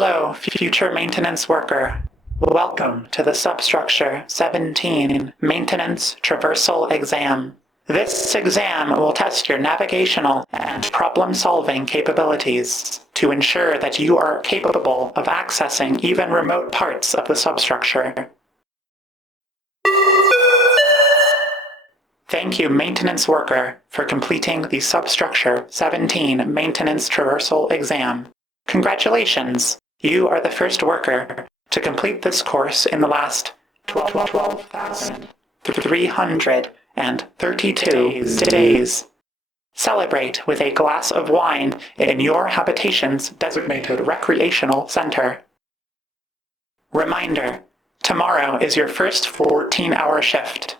Hello, future maintenance worker. Welcome to the Substructure 17 Maintenance Traversal Exam. This exam will test your navigational and problem-solving capabilities to ensure that you are capable of accessing even remote parts of the substructure. Thank you, maintenance worker, for completing the Substructure 17 Maintenance Traversal Exam. Congratulations! You are the first worker to complete this course in the last 12,332 days. Celebrate with a glass of wine in your habitation's designated recreational center. Reminder: tomorrow is your first 14-hour shift.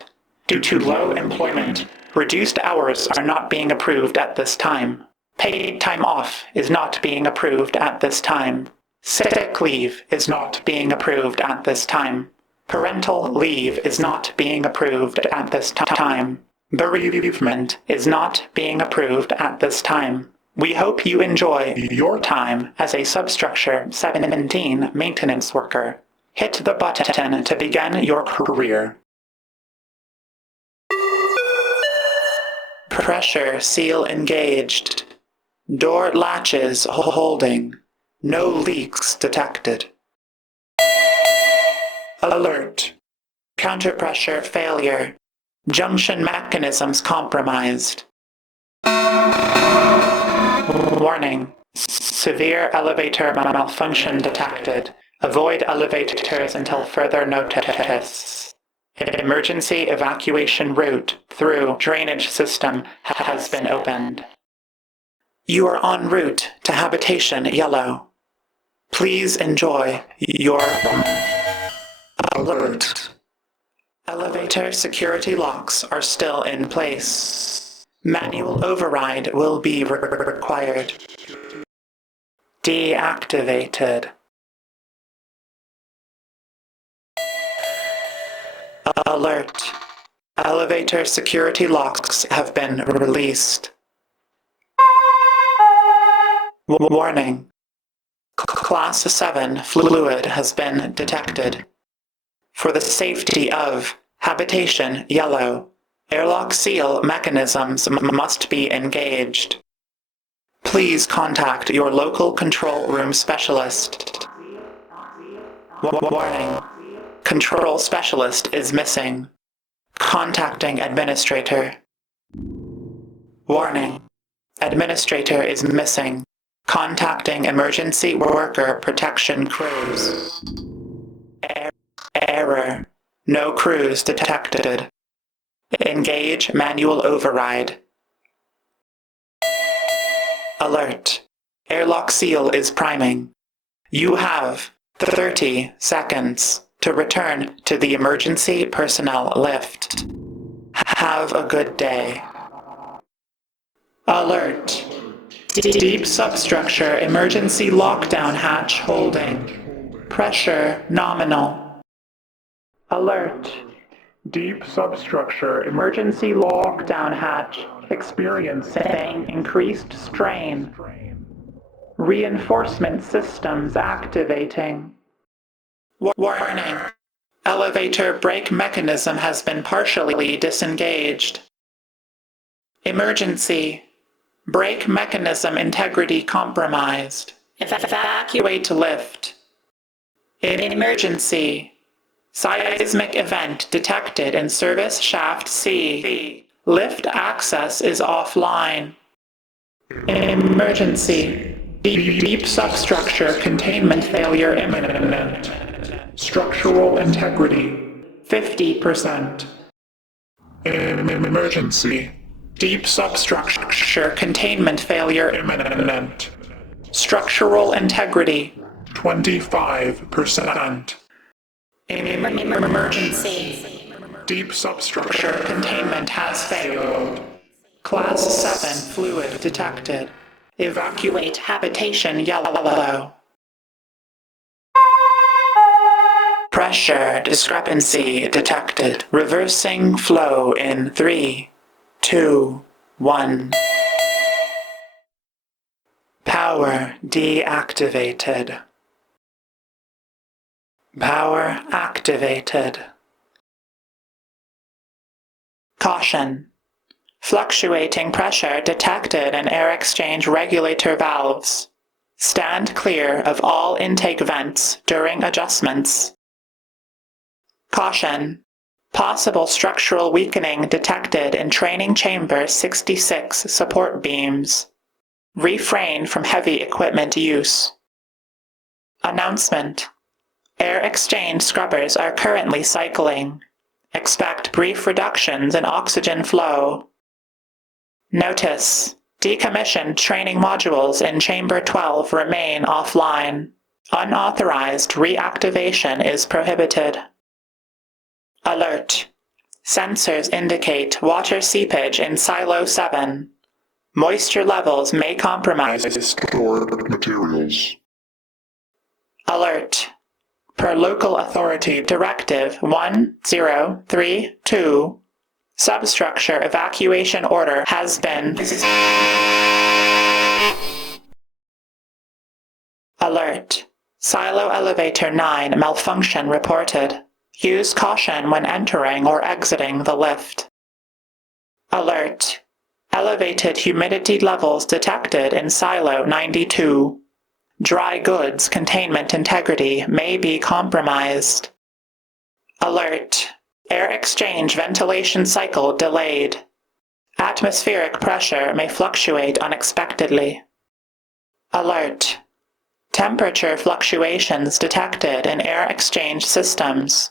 Due to low employment, reduced hours are not being approved at this time. Paid time off is not being approved at this time. Sick leave is not being approved at this time. Parental leave is not being approved at this time. Bereavement is not being approved at this time. We hope you enjoy your time as a Substructure 17 maintenance worker. Hit the button to begin your career. Pressure seal engaged. Door latches holding. No leaks detected. Alert. Counterpressure failure. Junction mechanisms compromised. Warning. Severe elevator malfunction detected. Avoid elevators until further notice. Emergency evacuation route through drainage system has been opened. You are en route to habitation yellow. Please enjoy your alert. Elevator security locks are still in place. Manual override will be required. Deactivated. Alert. Elevator security locks have been released. Warning. Class 7 fluid has been detected. For the safety of habitation yellow, airlock seal mechanisms must be engaged. Please contact your local control room specialist. Warning. Control specialist is missing. Contacting administrator. Warning. Administrator is missing. Contacting emergency worker protection crews. Error. No crews detected. Engage manual override. Alert. Airlock seal is priming. You have 30 seconds to return to the emergency personnel lift. Have a good day. Alert. Deep substructure emergency lockdown hatch holding. Pressure nominal. Alert. Deep substructure emergency lockdown hatch experiencing increased strain. Reinforcement systems activating. Warning. Elevator brake mechanism has been partially disengaged. Emergency. Brake mechanism integrity compromised. Evacuate lift. Emergency. Seismic event detected in service shaft C. Lift access is offline. Emergency. Deep substructure containment failure imminent. Structural integrity 50%. Emergency. Deep substructure containment failure imminent. Structural integrity 25%. Emergency. Deep substructure containment has failed. Class 7 fluid detected. Evacuate habitation yellow. Pressure discrepancy detected. Reversing flow in 3, 2, 1. Power deactivated. Power activated. Caution. Fluctuating pressure detected in air exchange regulator valves. Stand clear of all intake vents during adjustments. Caution. Possible structural weakening detected in training chamber 66 support beams. Refrain from heavy equipment use. Announcement. Air exchange scrubbers are currently cycling. Expect brief reductions in oxygen flow. Notice. Decommissioned training modules in Chamber 12 remain offline. Unauthorized reactivation is prohibited. Alert. Sensors indicate water seepage in Silo 7. Moisture levels may compromise stored materials. Alert. Per Local Authority Directive 1032, substructure evacuation order has been. Alert. Silo Elevator 9 malfunction reported. Use caution when entering or exiting the lift. Alert. Elevated humidity levels detected in Silo 92. Dry goods containment integrity may be compromised. Alert. Air exchange ventilation cycle delayed. Atmospheric pressure may fluctuate unexpectedly. Alert. Temperature fluctuations detected in air exchange systems.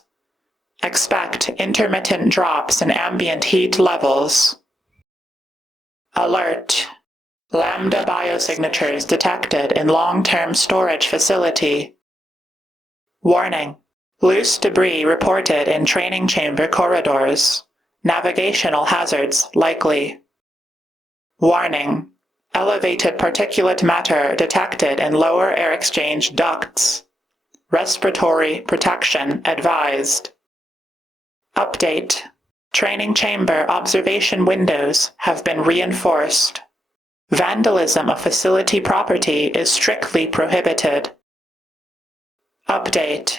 Expect intermittent drops in ambient heat levels. Alert. Lambda biosignatures detected in long-term storage facility. Warning. Loose debris reported in training chamber corridors. Navigational hazards likely. Warning. Elevated particulate matter detected in lower air exchange ducts. Respiratory protection advised. Update. Training chamber observation windows have been reinforced. Vandalism of facility property is strictly prohibited. Update.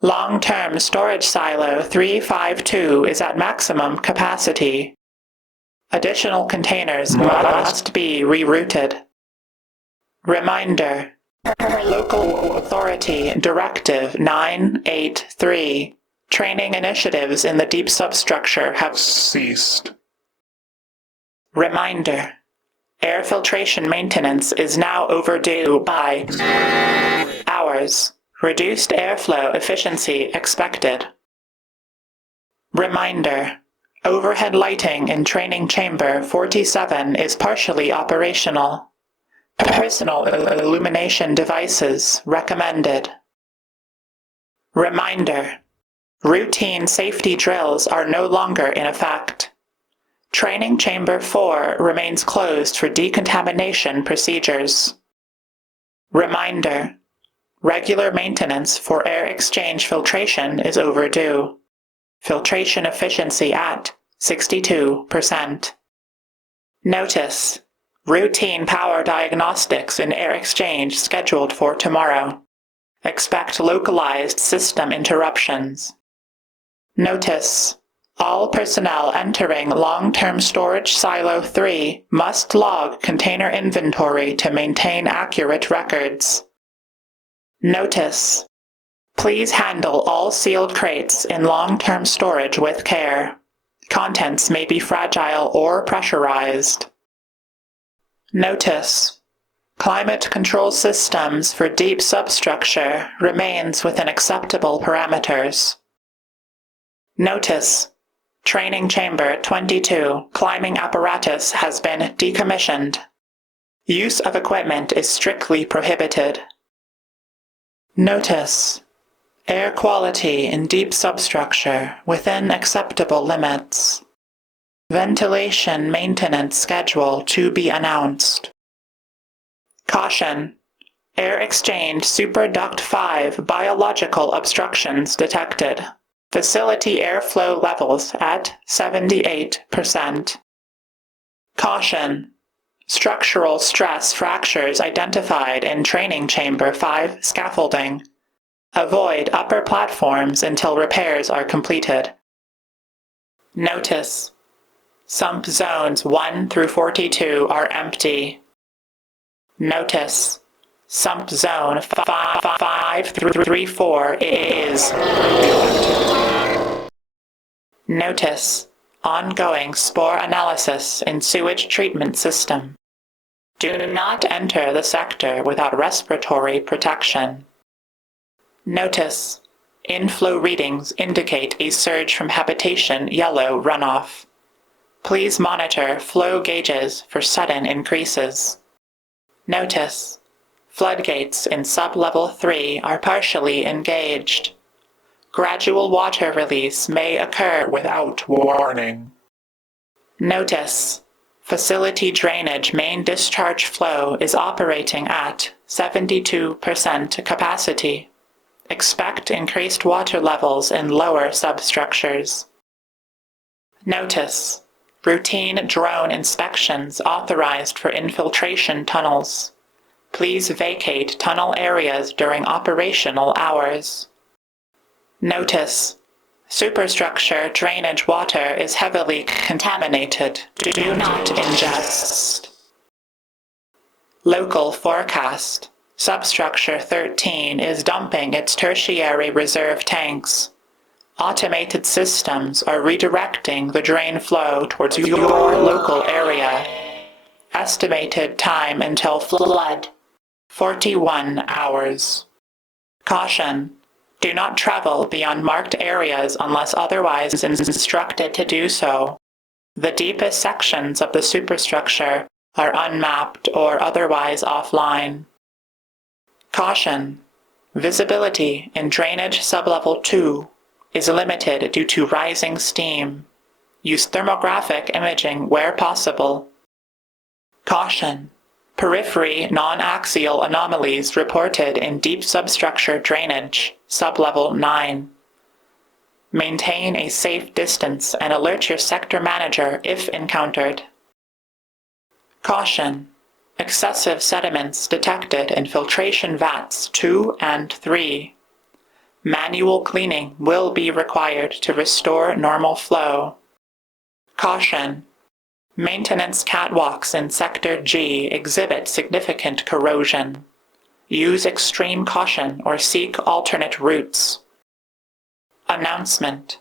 Long-term storage silo 352 is at maximum capacity. Additional containers must be rerouted. Reminder. Per Local Authority Directive 983. Training initiatives in the deep substructure have ceased. Reminder. Air filtration maintenance is now overdue by hours. Reduced airflow efficiency expected. Reminder. Overhead lighting in training chamber 47 is partially operational. Personal illumination devices recommended. Reminder. Routine safety drills are no longer in effect. Training Chamber 4 remains closed for decontamination procedures. Reminder. Regular maintenance for air exchange filtration is overdue. Filtration efficiency at 62%. Notice. Routine power diagnostics in air exchange scheduled for tomorrow. Expect localized system interruptions. Notice. All personnel entering long-term storage silo 3 must log container inventory to maintain accurate records. Notice. Please handle all sealed crates in long-term storage with care. Contents may be fragile or pressurized. Notice. Climate control systems for deep substructure remains within acceptable parameters. Notice. Training Chamber 22 climbing apparatus has been decommissioned. Use of equipment is strictly prohibited. Notice. Air quality in deep substructure within acceptable limits. Ventilation maintenance schedule to be announced. Caution. Air exchange superduct 5 biological obstructions detected. Facility airflow levels at 78%. Caution. Structural stress fractures identified in training chamber 5 scaffolding. Avoid upper platforms until repairs are completed. Notice: sump zones 1 through 42 are empty. Notice: sump zone 5 through 34 is radioactive. Notice: ongoing spore analysis in sewage treatment system. Do not enter the sector without respiratory protection. Notice: inflow readings indicate a surge from habitation yellow runoff. Please monitor flow gauges for sudden increases. Notice: floodgates in sub-level 3 are partially engaged. Gradual water release may occur without warning. Notice: facility drainage main discharge flow is operating at 72% capacity. Expect increased water levels in lower substructures. Notice: routine drone inspections authorized for infiltration tunnels. Please vacate tunnel areas during operational hours. Notice: superstructure drainage water is heavily contaminated. Do not ingest. Local forecast: substructure 13 is dumping its tertiary reserve tanks. Automated systems are redirecting the drain flow towards your local area. Estimated time until flood: 41 hours. Caution: do not travel beyond marked areas unless otherwise instructed to do so. The deepest sections of the superstructure are unmapped or otherwise offline. Caution: visibility in drainage sublevel 2 is limited due to rising steam. Use thermographic imaging where possible. Caution: periphery non-axial anomalies reported in deep substructure drainage, sublevel 9. Maintain a safe distance and alert your sector manager if encountered. Caution: excessive sediments detected in filtration vats 2 and 3. Manual cleaning will be required to restore normal flow. Caution: maintenance catwalks in Sector G exhibit significant corrosion. Use extreme caution or seek alternate routes. Announcement: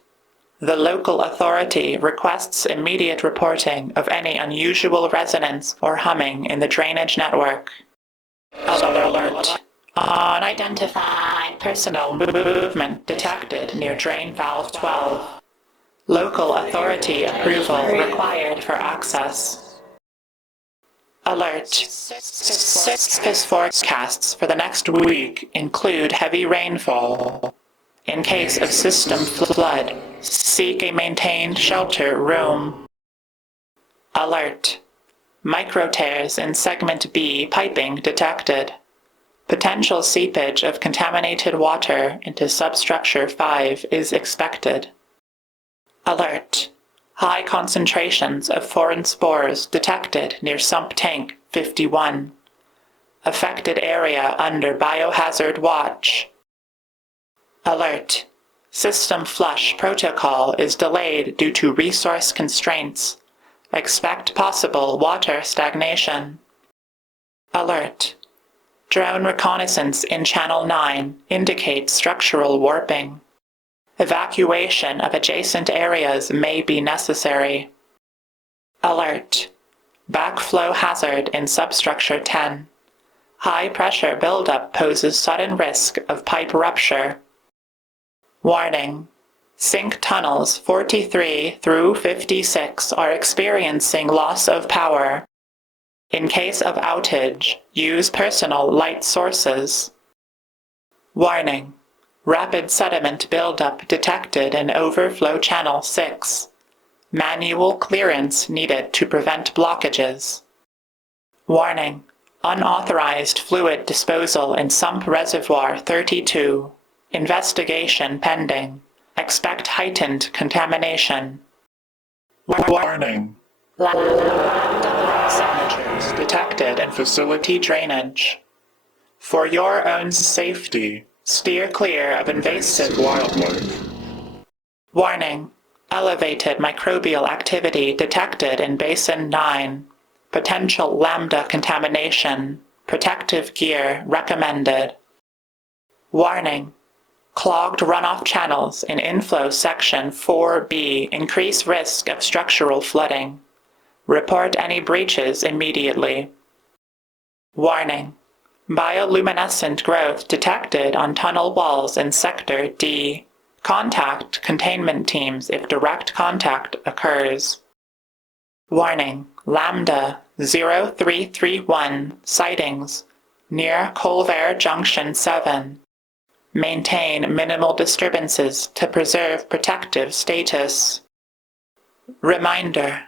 the local authority requests immediate reporting of any unusual resonance or humming in the drainage network. Alert: unidentified personal movement detected near drain valve 12. Local authority approval required for access. Alert: surface forecasts for the next week include heavy rainfall. In case of system flood, seek a maintained shelter room. Alert: micro tears in segment B piping detected. Potential seepage of contaminated water into substructure 5 is expected. Alert: high concentrations of foreign spores detected near sump tank 51. Affected area under biohazard watch. Alert: system flush protocol is delayed due to resource constraints. Expect possible water stagnation. Alert: drone reconnaissance in Channel 9 indicates structural warping. Evacuation of adjacent areas may be necessary. Alert: backflow hazard in substructure 10. High pressure buildup poses sudden risk of pipe rupture. Warning: sink tunnels 43 through 56 are experiencing loss of power. In case of outage, use personal light sources. Warning: rapid sediment buildup detected in overflow channel 6. Manual clearance needed to prevent blockages. Warning: unauthorized fluid disposal in sump reservoir 32. Investigation pending. Expect heightened contamination. Warning: signatures detected in facility drainage. For your own safety, Steer clear of invasive wildlife. Warning. Elevated microbial activity detected in Basin 9. Potential lambda contamination. Protective gear recommended. Warning. Clogged runoff channels in inflow section 4B increase risk of structural flooding. Report any breaches immediately. Warning. Bioluminescent growth detected on tunnel walls in Sector D. Contact containment teams if direct contact occurs. Warning. Lambda 0331 sightings near Colvare Junction 7. Maintain minimal disturbances to preserve protective status. Reminder.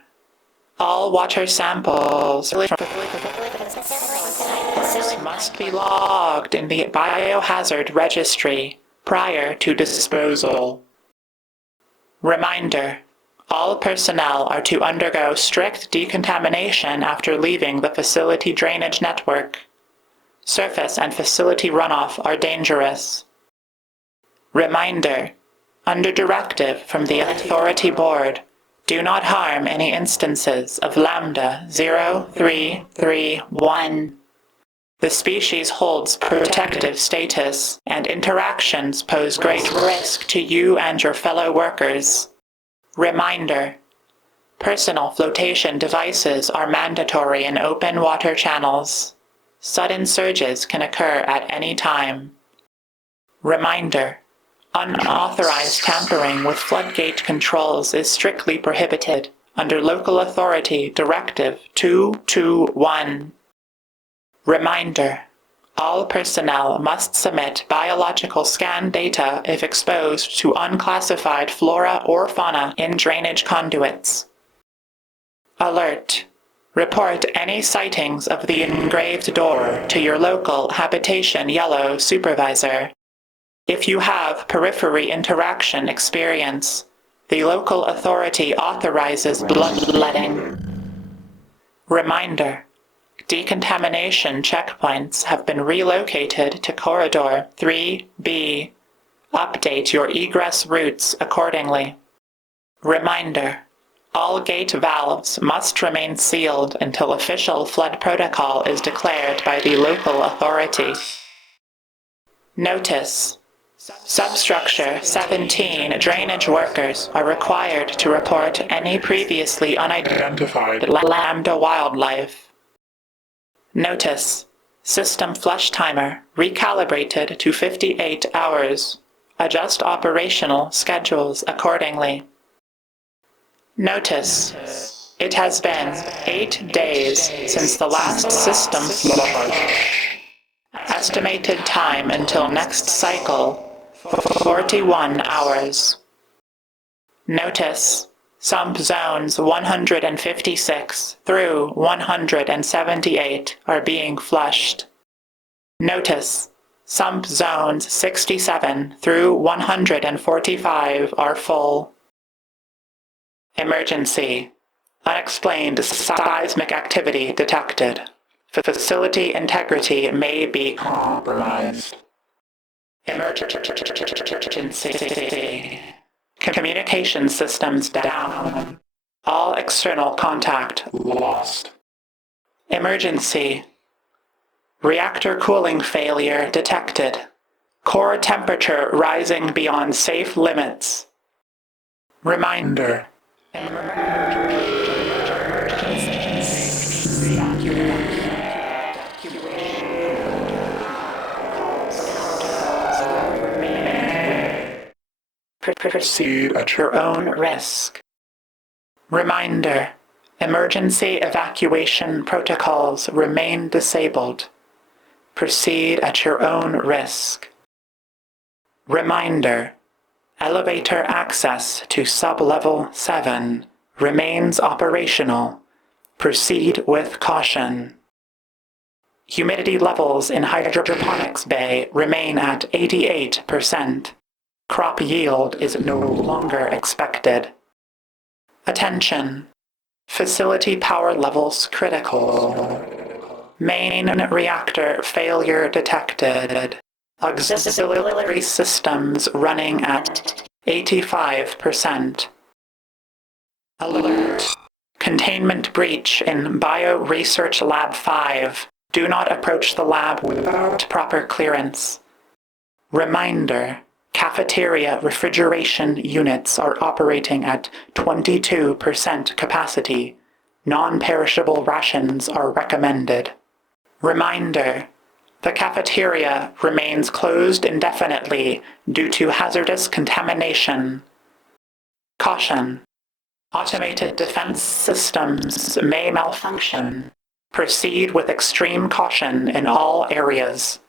All water samples must be logged in the Biohazard Registry prior to disposal. Reminder. All personnel are to undergo strict decontamination after leaving the facility drainage network. Surface and facility runoff are dangerous. Reminder. Under directive from the Authority Board, do not harm any instances of Lambda 0331. The species holds protective status, and interactions pose great risk to you and your fellow workers. Reminder. Personal flotation devices are mandatory in open water channels. Sudden surges can occur at any time. Reminder. Unauthorized tampering with floodgate controls is strictly prohibited under Local Authority Directive 221. Reminder. All personnel must submit biological scan data if exposed to unclassified flora or fauna in drainage conduits. Alert. Report any sightings of the engraved door to your local Habitation Yellow supervisor. If you have periphery interaction experience, the local authority authorizes bloodletting. Reminder. Decontamination checkpoints have been relocated to Corridor 3B. Update your egress routes accordingly. Reminder. All gate valves must remain sealed until official flood protocol is declared by the local authority. Notice. Substructure 17 drainage workers are required to report any previously unidentified lambda wildlife. Notice. System flush timer recalibrated to 58 hours. Adjust operational schedules accordingly. Notice. It has been 8 days since the last system flush. Estimated time until next cycle, 41 hours. Notice. Sump zones 156 through 178 are being flushed. Notice. Sump zones 67 through 145 are full. Emergency. Unexplained seismic activity detected. Facility integrity may be compromised. Emergency. Communication systems down. All external contact lost. Emergency. Reactor cooling failure detected. Core temperature rising beyond safe limits. Reminder. Proceed at your own risk. Reminder. Emergency evacuation protocols remain disabled. Proceed at your own risk. Reminder. Elevator access to sub-level 7 remains operational. Proceed with caution. Humidity levels in hydroponics bay remain at 88%. Crop yield is no longer expected. Attention. Facility power levels critical. Main reactor failure detected. Auxiliary systems running at 85%. Alert. Containment breach in Bioresearch Lab 5. Do not approach the lab without proper clearance. Reminder. Cafeteria refrigeration units are operating at 22% capacity. Non-perishable rations are recommended. Reminder. The cafeteria remains closed indefinitely due to hazardous contamination. Caution. Automated defense systems may malfunction. Proceed with extreme caution in all areas.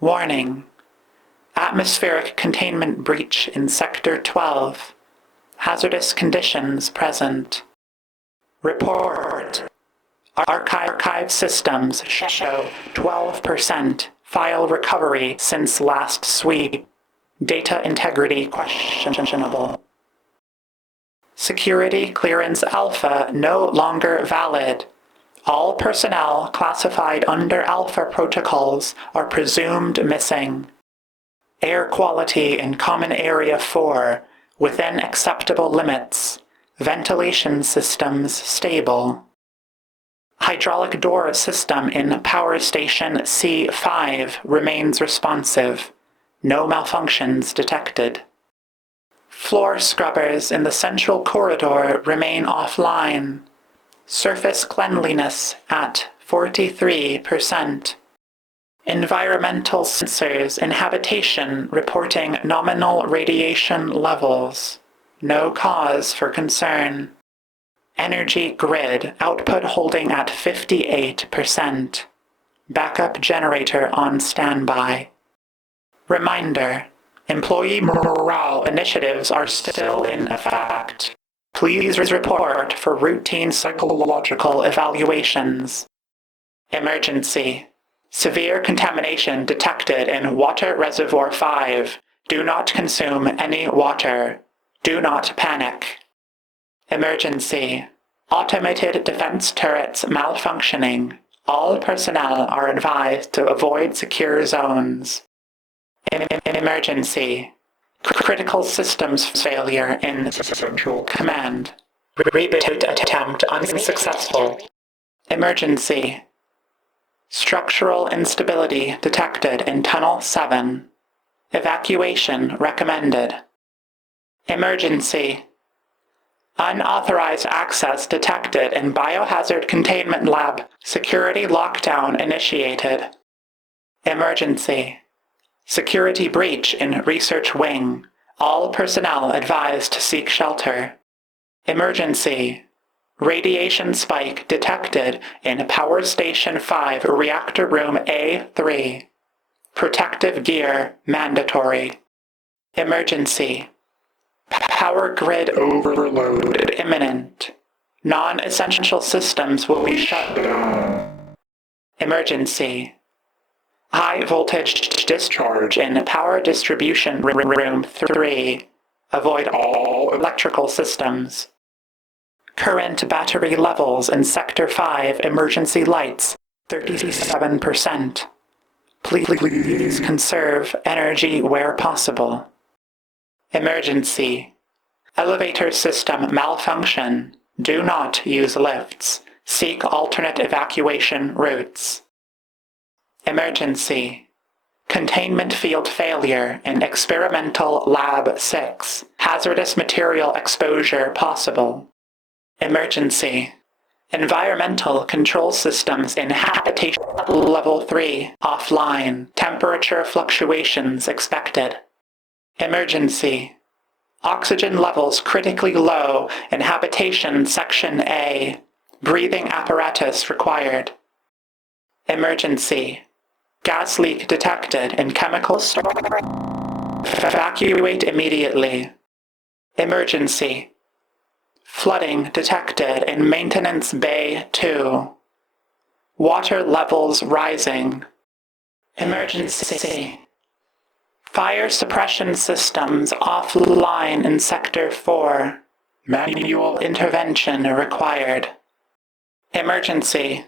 Warning. Atmospheric containment breach in Sector 12. Hazardous conditions present. Report. Archive systems show 12% file recovery since last sweep. Data integrity questionable. Security clearance alpha no longer valid. All personnel classified under alpha protocols are presumed missing. Air quality in Common Area 4 within acceptable limits. Ventilation systems stable. Hydraulic door system in Power Station C5 remains responsive. No malfunctions detected. Floor scrubbers in the central corridor remain offline. Surface cleanliness at 43%. Environmental sensors in habitation reporting nominal radiation levels. No cause for concern. Energy grid output holding at 58%. Backup generator on standby. Reminder. Employee morale initiatives are still in effect. Please report for routine psychological evaluations. Emergency. Severe contamination detected in Water Reservoir 5. Do not consume any water. Do not panic. Emergency. Automated defense turrets malfunctioning. All personnel are advised to avoid secure zones. Emergency. Critical systems failure in Central Command. Reboot attempt unsuccessful. Emergency. Structural instability detected in Tunnel 7. Evacuation recommended. Emergency. Unauthorized access detected in Biohazard Containment Lab. Security lockdown initiated. Emergency. Security breach in Research Wing. All personnel advised to seek shelter. Emergency. Radiation spike detected in Power Station 5 Reactor Room A3. Protective gear mandatory. Emergency. Power grid overload imminent. Non-essential systems will be shut down. Emergency. High voltage discharge in Power Distribution Room 3. Avoid all electrical systems. Current battery levels in Sector 5 emergency lights, 37%. Please conserve energy where possible. Emergency. Elevator system malfunction. Do not use lifts. Seek alternate evacuation routes. Emergency. Containment field failure in Experimental Lab 6. Hazardous material exposure possible. Emergency. Environmental control systems in Habitation Level 3 offline. Temperature fluctuations expected. Emergency. Oxygen levels critically low in Habitation Section A. Breathing apparatus required. Emergency. Gas leak detected in chemical storage. Evacuate immediately. Emergency. Flooding detected in Maintenance Bay 2. Water levels rising. Emergency. Fire suppression systems offline in Sector 4. Manual intervention required. Emergency.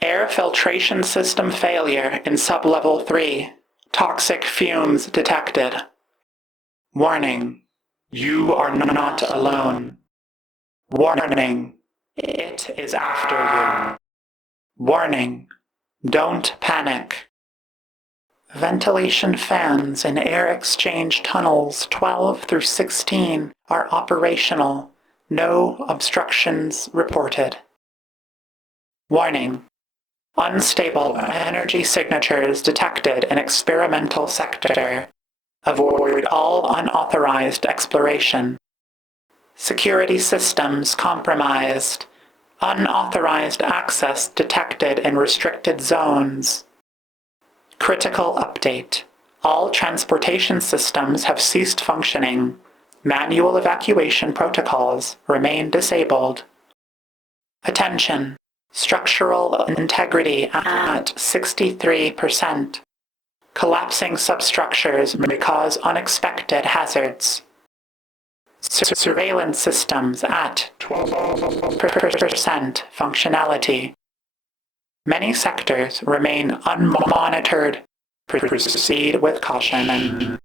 Air filtration system failure in Sublevel 3. Toxic fumes detected. Warning, you are not alone. Warning, it is after you. Warning, don't panic. Ventilation fans in air exchange tunnels 12 through 16 are operational. No obstructions reported. Warning, unstable energy signatures detected in experimental sector. Avoid all unauthorized exploration. Security systems compromised. Unauthorized access detected in restricted zones. Critical update. All transportation systems have ceased functioning. Manual evacuation protocols remain disabled. Attention. Structural integrity at 63%. Collapsing substructures may cause unexpected hazards. Surveillance systems at 12% functionality. Many sectors remain unmonitored. Proceed with caution.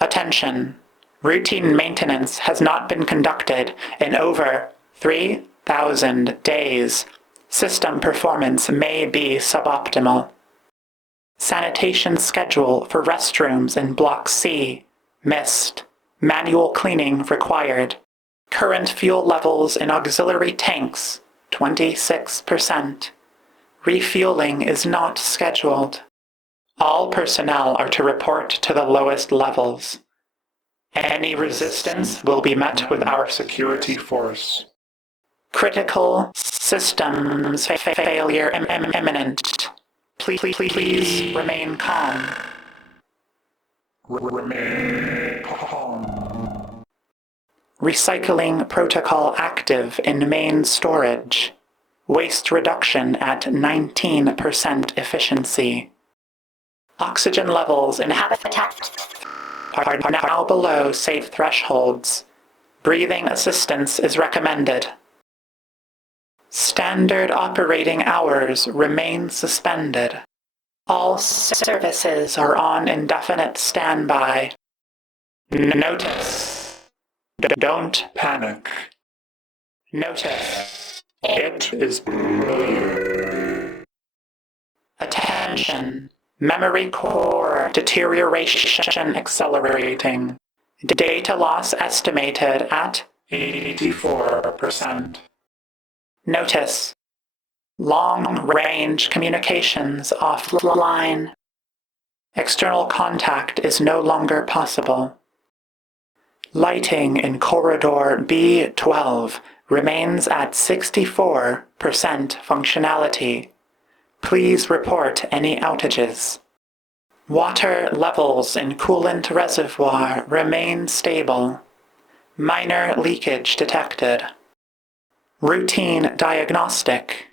Attention. Routine maintenance has not been conducted in over 3,000 days. System performance may be suboptimal. Sanitation schedule for restrooms in Block C missed. Manual cleaning required. Current fuel levels in auxiliary tanks 26%. Refueling is not scheduled. All personnel are to report to the lowest levels. Any resistance will be met with our security force. Critical systems failure imminent. Please remain calm. Remain calm. Recycling protocol active in main storage. Waste reduction at 19% efficiency. Oxygen levels in habitat are now below safe thresholds. Breathing assistance is recommended. Standard operating hours remain suspended. All services are on indefinite standby. Notice. Don't panic. Notice. It is blue. Attention. Memory core deterioration accelerating. Data loss estimated at 84%. Notice. Long-range communications offline. External contact is no longer possible. Lighting in corridor B12 remains at 64% functionality. Please report any outages. Water levels in coolant reservoir remain stable. Minor leakage detected. Routine diagnostic.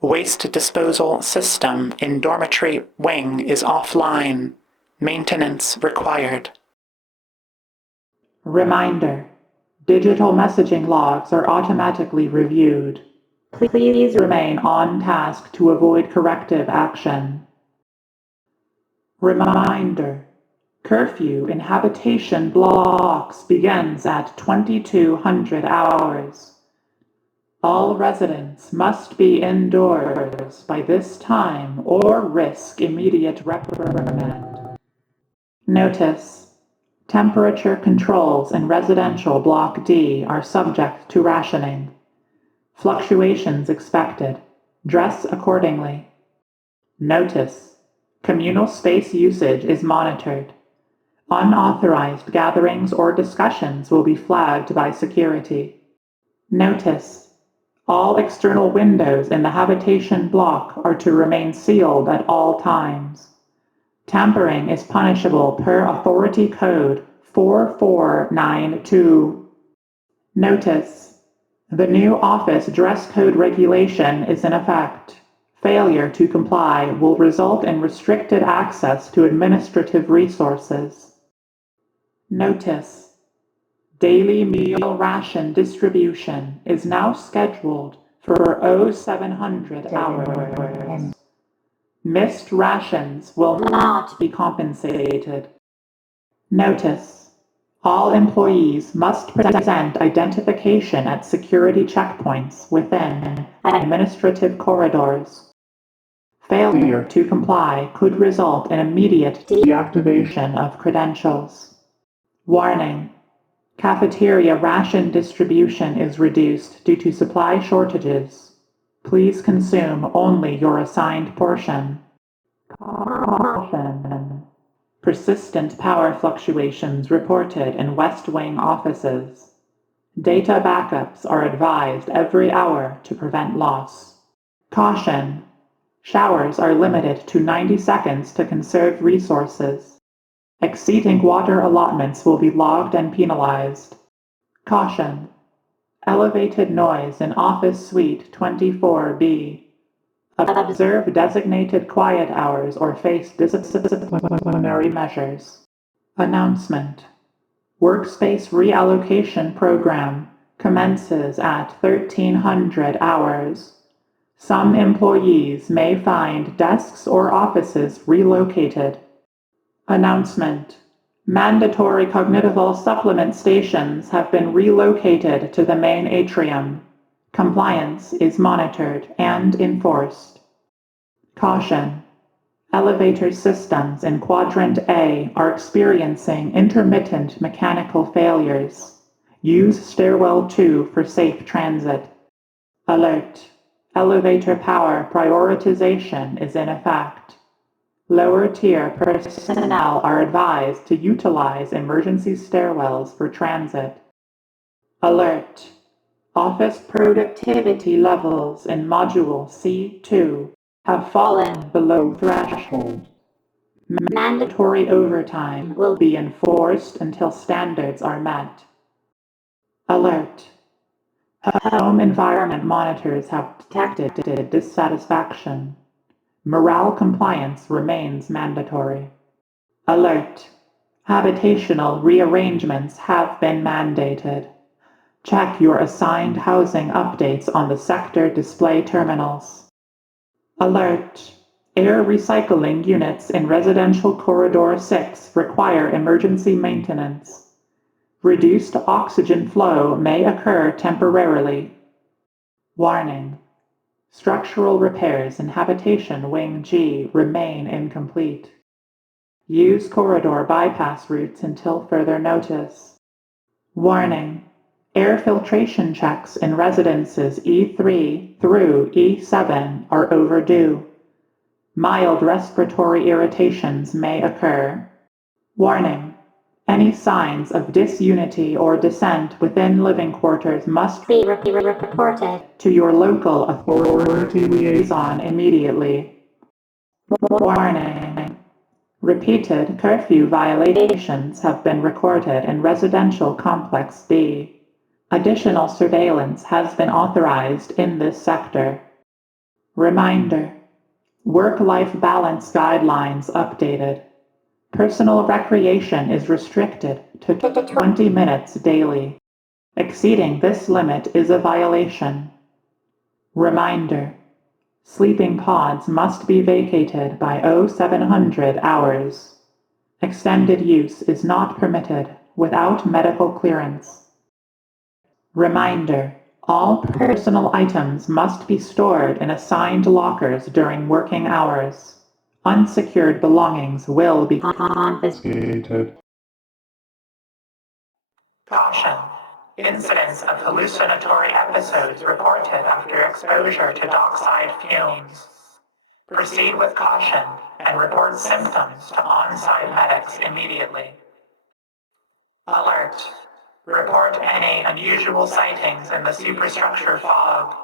Waste disposal system in dormitory wing is offline. Maintenance required. Reminder. Digital messaging logs are automatically reviewed. Please remain on task to avoid corrective action. Reminder. Curfew in habitation blocks begins at 2200 hours. All residents must be indoors by this time or risk immediate reprimand. Notice. Temperature controls in residential Block D are subject to rationing. Fluctuations expected. Dress accordingly. Notice. Communal space usage is monitored. Unauthorized gatherings or discussions will be flagged by security. Notice. All external windows in the habitation block are to remain sealed at all times. Tampering is punishable per Authority Code 4492. Notice. The new office dress code regulation is in effect. Failure to comply will result in restricted access to administrative resources. Notice. Daily meal ration distribution is now scheduled for 0700 hours. Missed rations will not be compensated. Notice: all employees must present identification at security checkpoints within administrative corridors. Failure to comply could result in immediate deactivation of credentials. Warning: cafeteria ration distribution is reduced due to supply shortages. Please consume only your assigned portion. Caution: persistent power fluctuations reported in West Wing offices. Data backups are advised every hour to prevent loss. Caution: showers are limited to 90 seconds to conserve resources. Exceeding water allotments will be logged and penalized. Caution: elevated noise in Office Suite 24B. Observe designated quiet hours or face disciplinary measures. Announcement: Workspace Reallocation Program commences at 1300 hours. Some employees may find desks or offices relocated. Announcement: mandatory cognitive supplement stations have been relocated to the main atrium. Compliance is monitored and enforced. Caution: elevator systems in Quadrant A are experiencing intermittent mechanical failures. Use Stairwell 2 for safe transit. Alert: elevator power prioritization is in effect. Lower-tier personnel are advised to utilize emergency stairwells for transit. Alert: office productivity levels in Module C2 have fallen below threshold. Mandatory overtime will be enforced until standards are met. Alert: home environment monitors have detected dissatisfaction. Morale compliance remains mandatory. Alert: habitational rearrangements have been mandated. Check your assigned housing updates on the sector display terminals. Alert: air recycling units in Residential Corridor 6 require emergency maintenance. Reduced oxygen flow may occur temporarily. Warning: structural repairs in Habitation Wing G remain incomplete. Use corridor bypass routes until further notice. Warning: air filtration checks in residences E3 through E7 are overdue. Mild respiratory irritations may occur. Warning: any signs of disunity or dissent within living quarters must be reported to your local authority liaison immediately. Warning: repeated curfew violations have been recorded in Residential Complex D. Additional surveillance has been authorized in this sector. Reminder: work-life balance guidelines updated. Personal recreation is restricted to 20 minutes daily. Exceeding this limit is a violation. Reminder: sleeping pods must be vacated by 0700 hours. Extended use is not permitted without medical clearance. Reminder: all personal items must be stored in assigned lockers during working hours. Unsecured belongings will be confiscated. Caution: incidents of hallucinatory episodes reported after exposure to dockside fumes. Proceed with caution and report symptoms to on-site medics immediately. Alert: report any unusual sightings in the superstructure fog.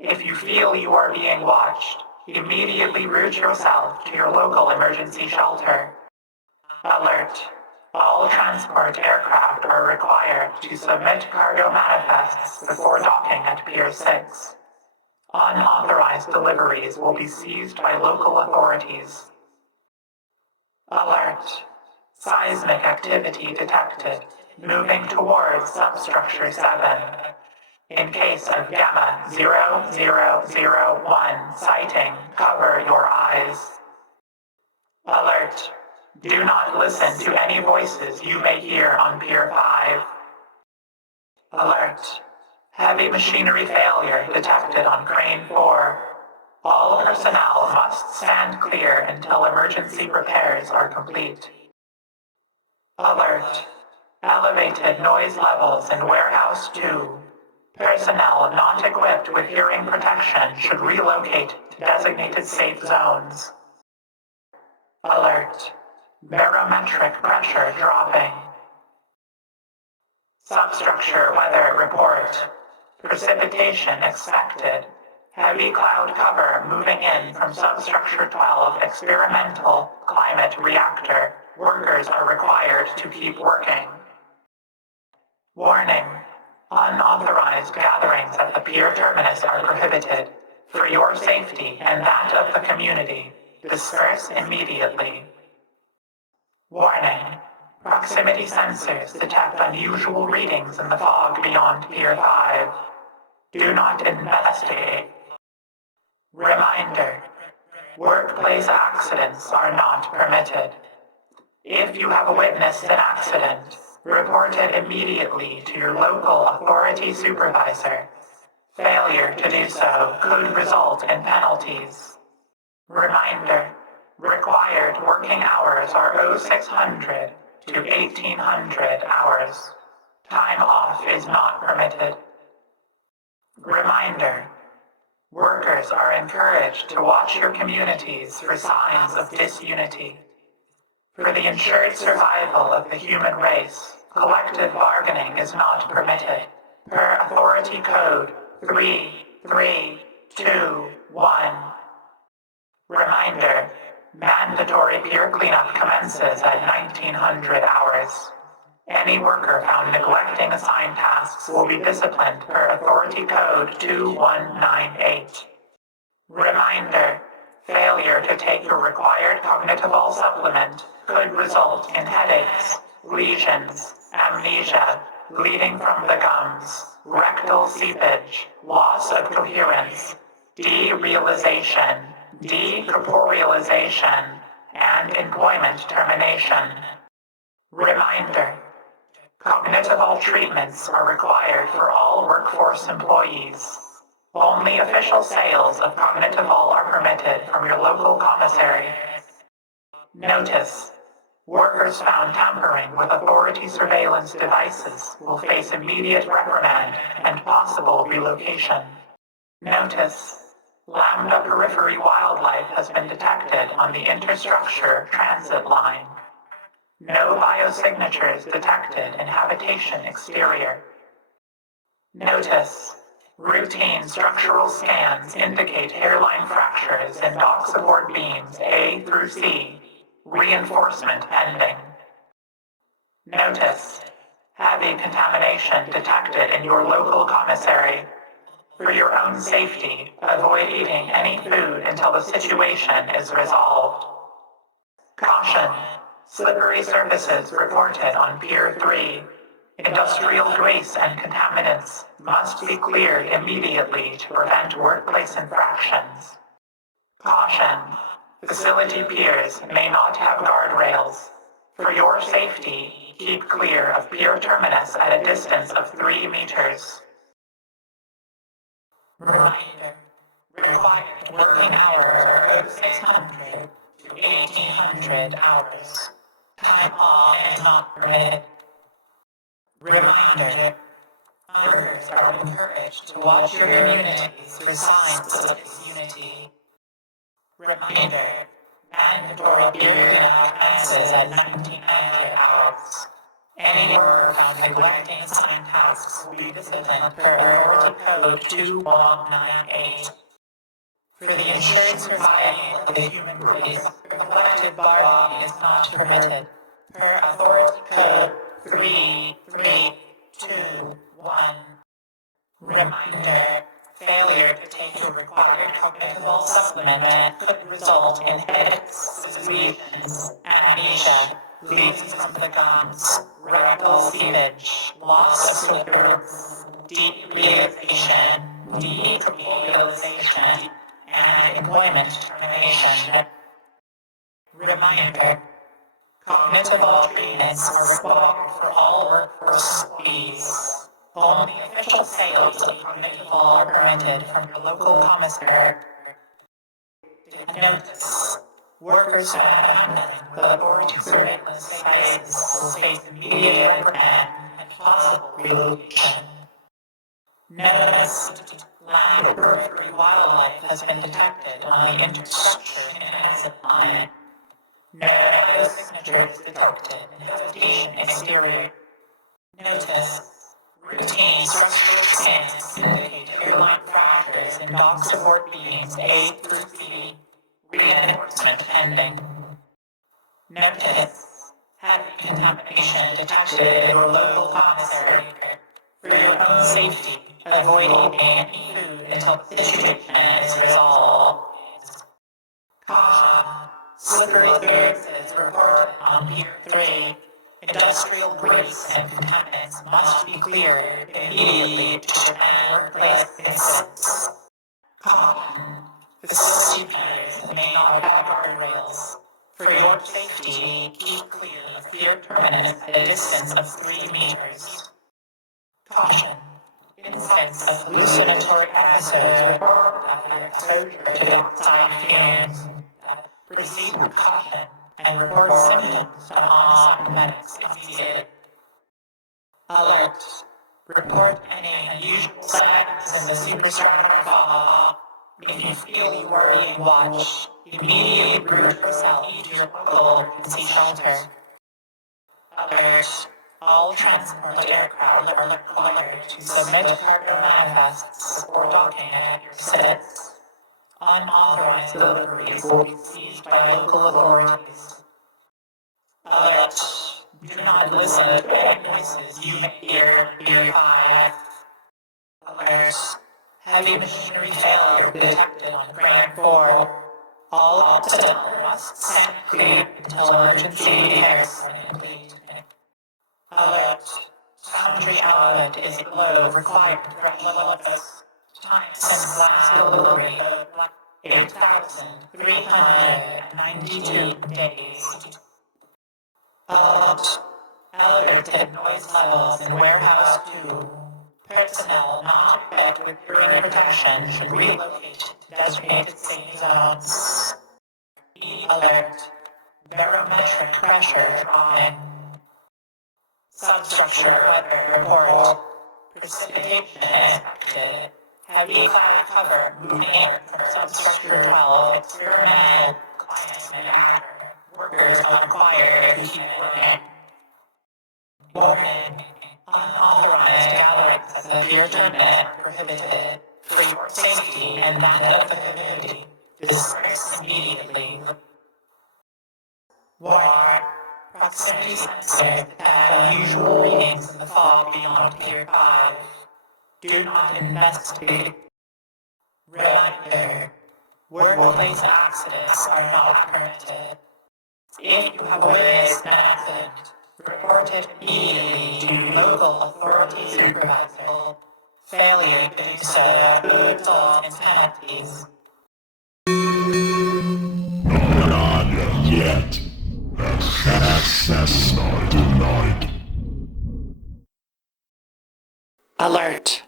If you feel you are being watched, immediately route yourself to your local emergency shelter. Alert: all transport aircraft are required to submit cargo manifests before docking at Pier 6. Unauthorized deliveries will be seized by local authorities. Alert: seismic activity detected, moving towards substructure 7. In case of Gamma 0001 sighting, cover your eyes. Alert! Do not listen to any voices you may hear on Pier 5. Alert! Heavy machinery failure detected on Crane 4. All personnel must stand clear until emergency repairs are complete. Alert! Elevated noise levels in Warehouse 2. Personnel not equipped with hearing protection should relocate to designated safe zones. Alert! Barometric pressure dropping. Substructure weather report. Precipitation expected. Heavy cloud cover moving in from Substructure 12 Experimental Climate Reactor. Workers are required to keep working. Warning. Unauthorized gatherings at the Pier terminus are prohibited. For your safety and that of the community, disperse immediately. Warning. Proximity sensors detect unusual readings in the fog beyond Pier 5. Do not investigate. Reminder. Workplace accidents are not permitted. If you have witnessed an accident, report it immediately to your local authority supervisor. Failure to do so could result in penalties. Reminder. Required working hours are 0600 to 1800 hours. Time off is not permitted. Reminder. Workers are encouraged to watch your communities for signs of disunity. For the ensured survival of the human race, collective bargaining is not permitted, per Authority Code 3321. Reminder. Mandatory pier cleanup commences at 1900 hours. Any worker found neglecting assigned tasks will be disciplined per Authority Code 2198. Reminder. Failure to take your required cognitable supplement could result in headaches, lesions, amnesia, bleeding from the gums, rectal seepage, loss of coherence, derealization, decorporealization, and employment termination. Reminder. Cognitable treatments are required for all workforce employees. Only official sales of cognitable are permitted from your local commissary. Notice. Workers found tampering with authority surveillance devices will face immediate reprimand and possible relocation. Notice. Lambda periphery wildlife has been detected on the interstructure transit line. No biosignatures detected in habitation exterior. Notice. Routine structural scans indicate hairline fractures in dock support beams A through C. Reinforcement pending. Notice. Heavy contamination detected in your local commissary. For your own safety, avoid eating any food until the situation is resolved. Caution. Slippery surfaces reported on Pier 3. Industrial grease and contaminants must be cleared immediately to prevent workplace infractions. Caution. Facility piers may not have guardrails. For your safety, keep clear of pier terminus at a distance of 3 meters. Reminder. Required working hours are 0600 to 1800 hours. Time off is not permitted. Reminder. Workers are encouraged to watch your communities for signs of disunity. Reminder. Mandatory pier cleanup commences at 1900 hours. Any worker found neglecting assigned tasks will be disciplined per Authority Code 2198. For the ensured survival of the human race, collective bargaining is not permitted, per Authority Code 3321. Reminder. Failure to take your required cognitable supplement could result in headaches, lesions, amnesia, bleeding from the gums, rectal seepage, loss of coherence, derealization, deproposalization, and employment termination. Reminder: cognitive treatments are required for all workforce employees. Only official sales of cognitive are permitted from your local commissary. And notice: workers who abandon the authority surveillance devices will face immediate reprimand and possible relocation. Notice: land periphery wildlife has been detected on the interstructure in an exit line. No signature is detected in habitation exterior. Notice: routine structural scans indicate hairline fractures in dock support beams A through C. Reinforcement pending. Notice: heavy contamination detected in your local commissary. For your own safety, avoid eating any food until the situation is resolved. Caution: slippery surfaces reported on Pier 3. Industrial grease and contaminants must be cleared immediately to prevent workplace incidents. Caution: facility piers may not have guardrails. For your safety, keep clear of pier terminus at a distance of 3 meters. Caution: incidents of hallucinatory episodes reported after exposure to outside fumes. Proceed with caution and report symptoms to on-site medics if needed. Alert: report any unusual sightings in the superstructure fog. If you feel you are being watched, immediately route yourself to your local emergency shelter. Alert: all transport aircraft are required to submit cargo manifests before docking at your sits. Unauthorized deliveries will be seized by local authorities. Alert: do not listen to any voices you may hear in Pier 5. Alert: heavy machinery failure detected on Crane 4. All personnel must stand clear until emergency repairs are complete. Alert: foundry output is below required thresholds. Time since last delivery of 8,392 days. Alert: elevated noise levels in warehouse 2. Personnel not equipped with hearing protection should relocate to designated safe zones. Alert: barometric pressure dropping. Substructure weather report. Precipitation expected. Heavy cloud cover moving in from substructure 12. Experimental climate reactor. Workers are required to keep working. Warning: unauthorized gatherings at the pier terminus are prohibited. For your safety and that of the community, disperse immediately. Warning: proximity sensors detect unusual readings in the fog beyond Pier 5. Do not investigate. Reminder: workplace accidents are not permitted. If you have witnessed an accident, report it immediately to local authority supervisor. Failure to do so could result in penalties. Not yet. Access denied. Alert: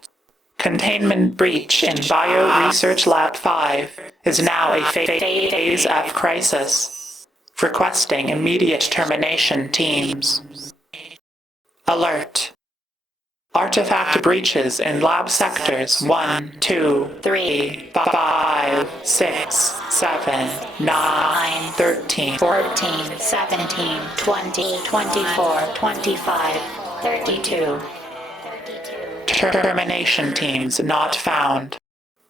containment breach in Bio Research Lab 5 is now a phase of crisis, requesting immediate termination teams. Alert: artifact breaches in lab sectors 1, 2, 3, 5, 6, 7, 9, 13, 14, 17, 20, 24, 25, 32. termination teams not found.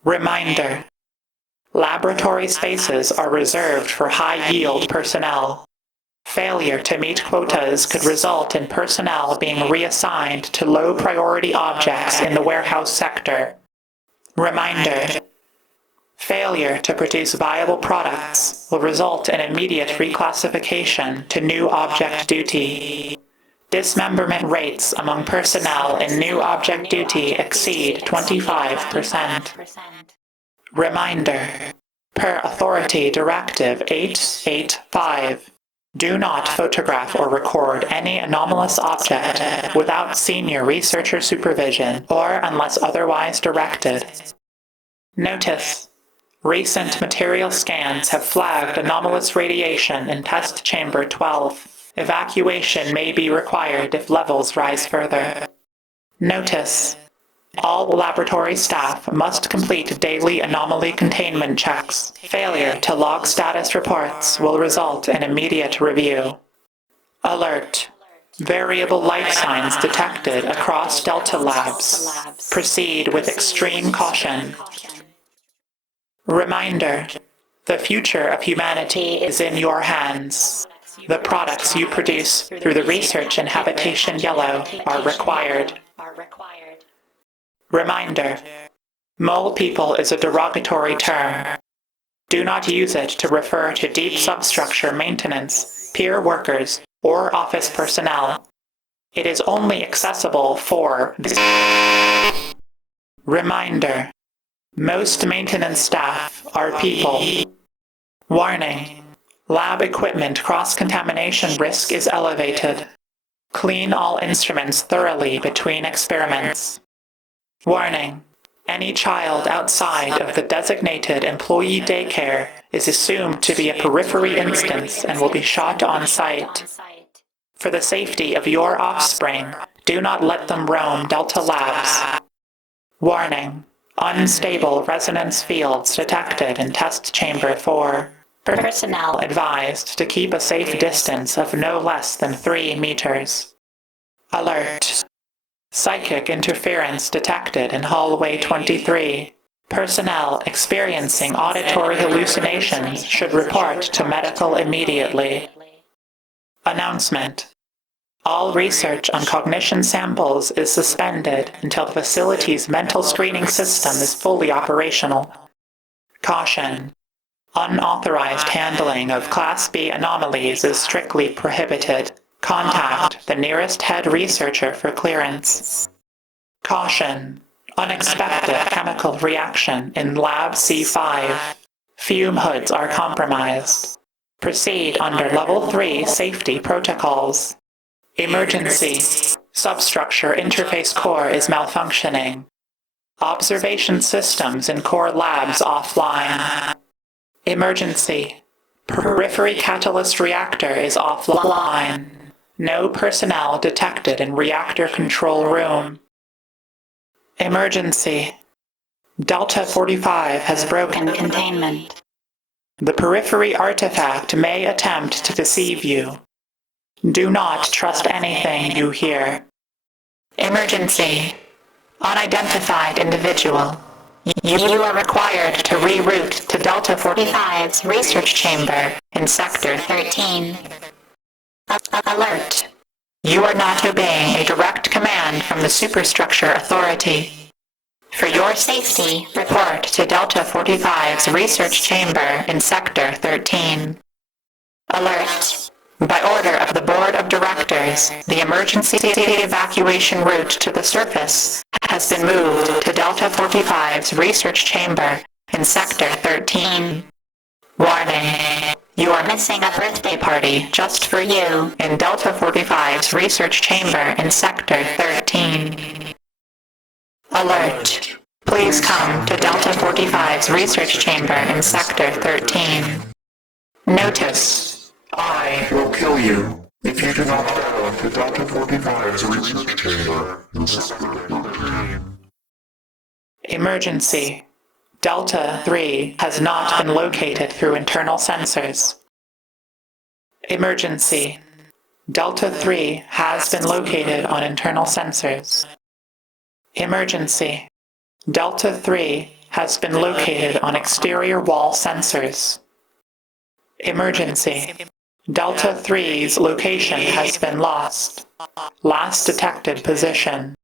Reminder: laboratory spaces are reserved for high-yield personnel. Failure to meet quotas could result in personnel being reassigned to low-priority objects in the warehouse sector. Reminder: failure to produce viable products will result in immediate reclassification to new object duty. Dismemberment rates among personnel in new object duty exceed 25%. Reminder: per Authority Directive 885, do not photograph or record any anomalous object without senior researcher supervision or unless otherwise directed. Notice: recent material scans have flagged anomalous radiation in test chamber 12. Evacuation may be required if levels rise further. Notice: all laboratory staff must complete daily anomaly containment checks. Failure to log status reports will result in immediate review. Alert: variable light signs detected across Delta Labs. Proceed with extreme caution. Reminder: the future of humanity is in your hands. The products you produce through the Research and Habitation Yellow are required. Reminder: mole people is a derogatory term. Do not use it to refer to deep substructure maintenance, pier workers, or office personnel. It is only accessible for Reminder: most maintenance staff are people. Warning: lab equipment cross-contamination risk is elevated. Clean all instruments thoroughly between experiments. Warning: any child outside of the designated employee daycare is assumed to be a periphery instance and will be shot on sight. For the safety of your offspring, do not let them roam Delta Labs. Warning: unstable resonance fields detected in test chamber 4. Personnel advised to keep a safe distance of no less than 3 meters. Alert: psychic interference detected in hallway 23. Personnel experiencing auditory hallucinations should report to medical immediately. Announcement: all research on cognition samples is suspended until the facility's mental screening system is fully operational. Caution: unauthorized handling of Class B anomalies is strictly prohibited. Contact the nearest head researcher for clearance. Caution: unexpected chemical reaction in Lab C5. Fume hoods are compromised. Proceed under Level 3 safety protocols. Emergency: substructure interface core is malfunctioning. Observation systems in core labs offline. Emergency: periphery catalyst reactor is offline. No personnel detected in reactor control room. Emergency: Delta 45 has broken containment. The periphery artifact may attempt to deceive you. Do not trust anything you hear. Emergency: unidentified individual. You are required to reroute to Delta 45's research chamber in Sector 13. Alert: you are not obeying a direct command from the Superstructure Authority. For your safety, report to Delta 45's research chamber in Sector 13. Alert: by order of the Board of Directors, the emergency evacuation route to the surface has been moved to Delta 45's research chamber in Sector 13. Warning: you are missing a birthday party just for you in Delta 45's research chamber in Sector 13. Alert: please come to Delta 45's research chamber in Sector 13. Notice: I will kill you if you do not go to Delta 45's research chamber in Sector 13. emergency. Delta 3 has not been located through internal sensors. Emergency. Delta 3 has been located on internal sensors. Emergency. Delta 3 has been located on exterior wall sensors. Emergency. Delta 3's location has been lost. Last detected position: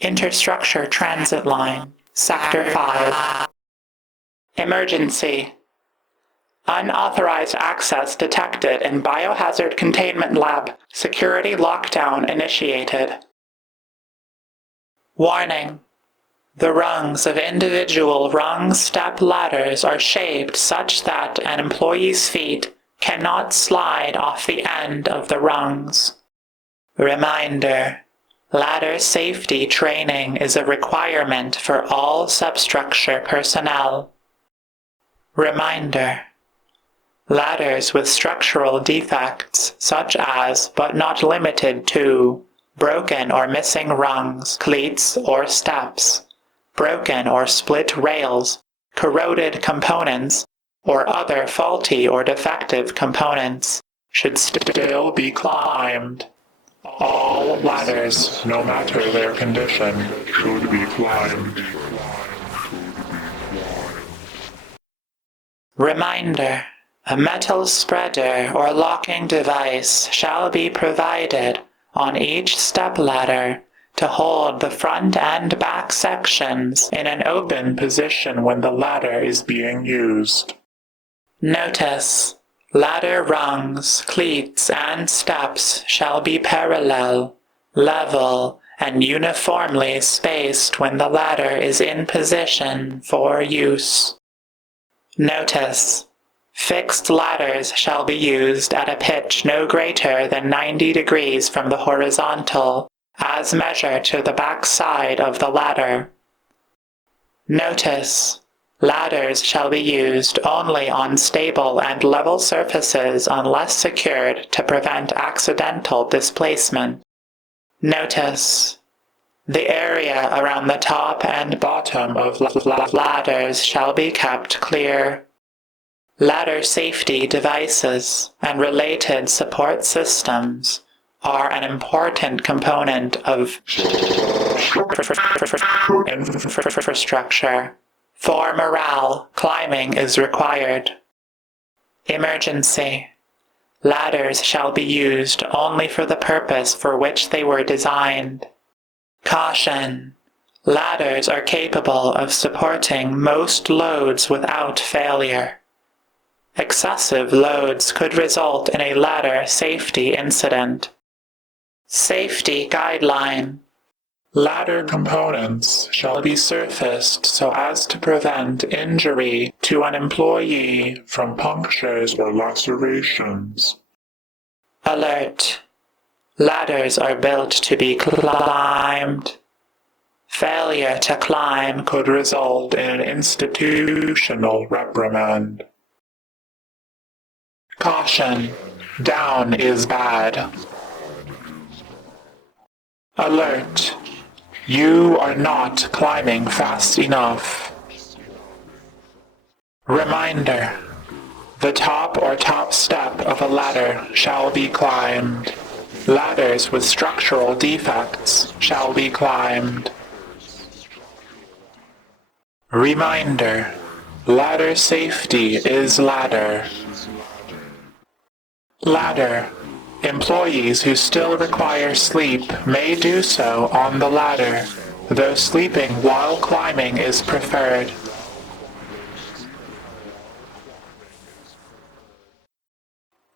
interstructure transit line, Sector 5. Emergency. Unauthorized access detected in Biohazard Containment Lab. Security lockdown initiated. Warning. The rungs of individual rung step ladders are shaped such that an employee's feet cannot slide off the end of the rungs. Reminder. Ladder safety training is a requirement for all substructure personnel. Reminder. Ladders with structural defects, such as, but not limited to, broken or missing rungs, cleats, or steps, broken or split rails, corroded components, or other faulty or defective components, should still be climbed. All ladders, no matter their condition, should be climbed. Reminder. A metal spreader or locking device shall be provided on each stepladder to hold the front and back sections in an open position when the ladder is being used. Notice. Ladder rungs, cleats, and steps shall be parallel, level, and uniformly spaced when the ladder is in position for use. Notice. Fixed ladders shall be used at a pitch no greater than 90 degrees from the horizontal, as measured to the back side of the ladder. Notice. Ladders shall be used only on stable and level surfaces unless secured to prevent accidental displacement. Notice. The area around the top and bottom of ladders shall be kept clear. Ladder safety devices and related support systems are an important component of infrastructure. For morale, climbing is required. Emergency. Ladders shall be used only for the purpose for which they were designed. Caution. Ladders are capable of supporting most loads without failure. Excessive loads could result in a ladder safety incident. Safety guideline. Ladder components shall be surfaced so as to prevent injury to an employee from punctures or lacerations. Alert. Ladders are built to be climbed. Failure to climb could result in an institutional reprimand. Caution. Down is bad. Alert. You are not climbing fast enough. Reminder. The top or top step of a ladder shall be climbed. Ladders with structural defects shall be climbed. Reminder. Ladder safety is ladder. Ladder. Employees who still require sleep may do so on the ladder, though sleeping while climbing is preferred.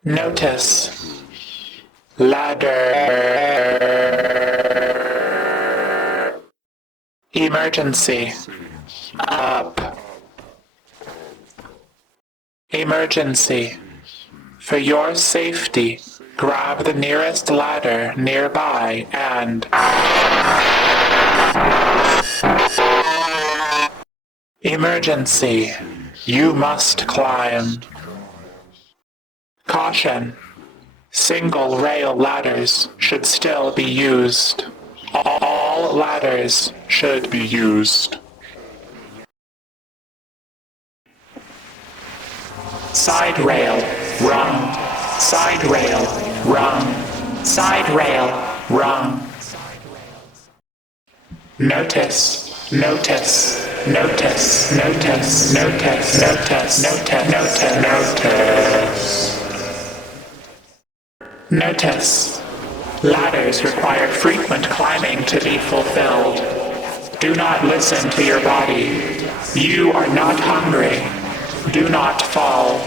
Notice. Ladder. Emergency. Up. Emergency. For your safety, grab the nearest ladder nearby and... Emergency. You must climb. Caution. Single rail ladders should still be used. All ladders should be used. Side rail, rung. Side rail, rung. Side rail, rung. Notice. Notice. Notice. Notice. Notice. Notice. Notice. Notice. Notice. Ladders require frequent climbing to be fulfilled. Do not listen to your body. You are not hungry. Do not fall.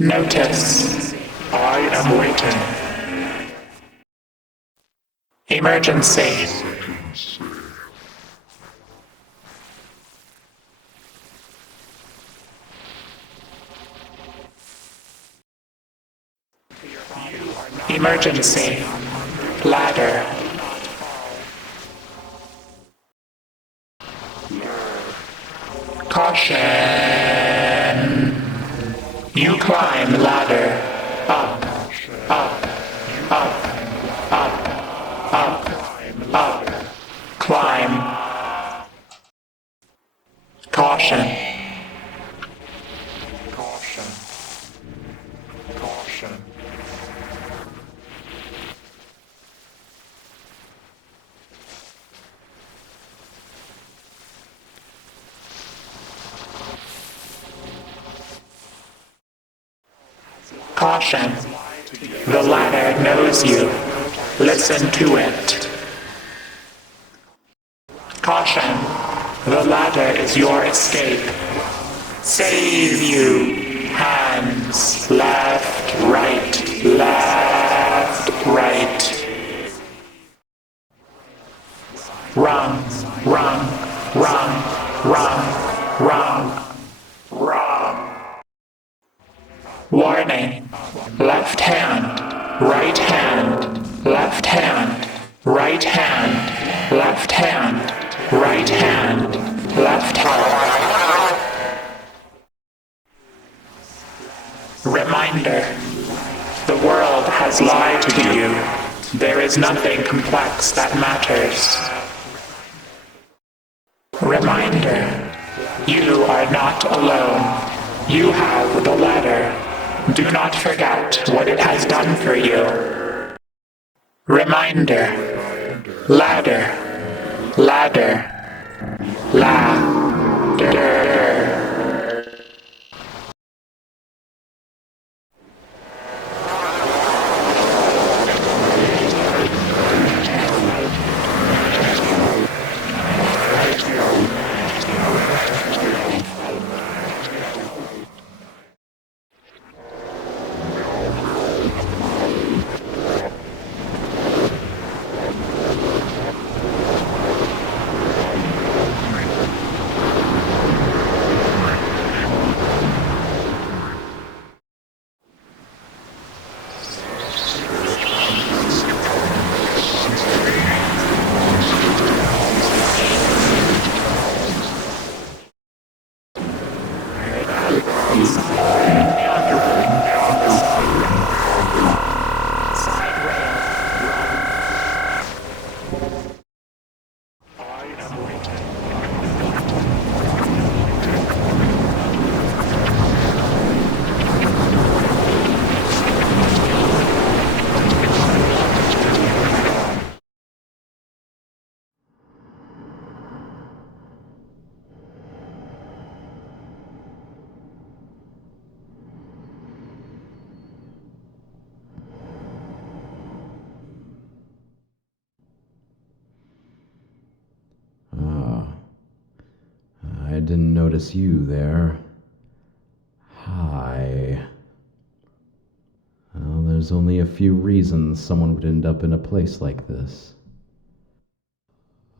Notice. I am waiting. Emergency. Emergency. Ladder. Caution. You climb ladder. Up, up, up, up, up, up. Climb. Caution. Caution. Caution. Caution. The ladder knows you. Listen to it. Caution. The ladder is your escape. Save you. Hands. Left, right, left, right. Run, run, run, run, run, run. Warning. Left hand, right hand, left hand, right hand, left hand, right hand, left hand. Reminder. The world has lied to you. There is nothing complex that matters. Reminder. You are not alone. You have the ladder. Do not forget what it has done for you. Reminder. Ladder. Ladder. Ladder. I didn't notice you there. Hi. Well, there's only a few reasons someone would end up in a place like this.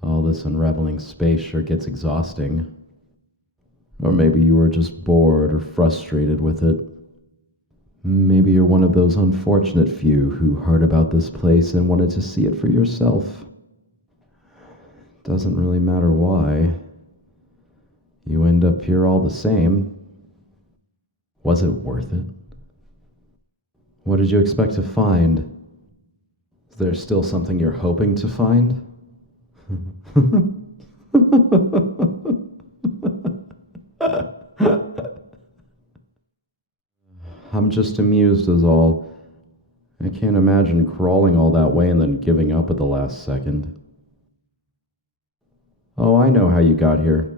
All this unraveling space sure gets exhausting. Or maybe you were just bored or frustrated with it. Maybe you're one of those unfortunate few who heard about this place and wanted to see it for yourself. Doesn't really matter why. You end up here all the same. Was it worth it? What did you expect to find? Is there still something you're hoping to find? I'm just amused is all. I can't imagine crawling all that way and then giving up at the last second. Oh, I know how you got here.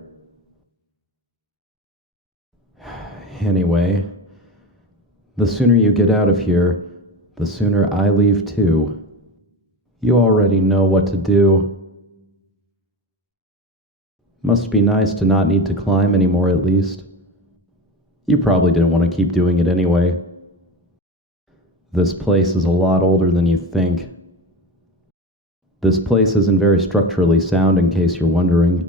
Anyway, the sooner you get out of here, the sooner I leave too. You already know what to do. Must be nice to not need to climb anymore at least. You probably didn't want to keep doing it anyway. This place is a lot older than you think. This place isn't very structurally sound, in case you're wondering.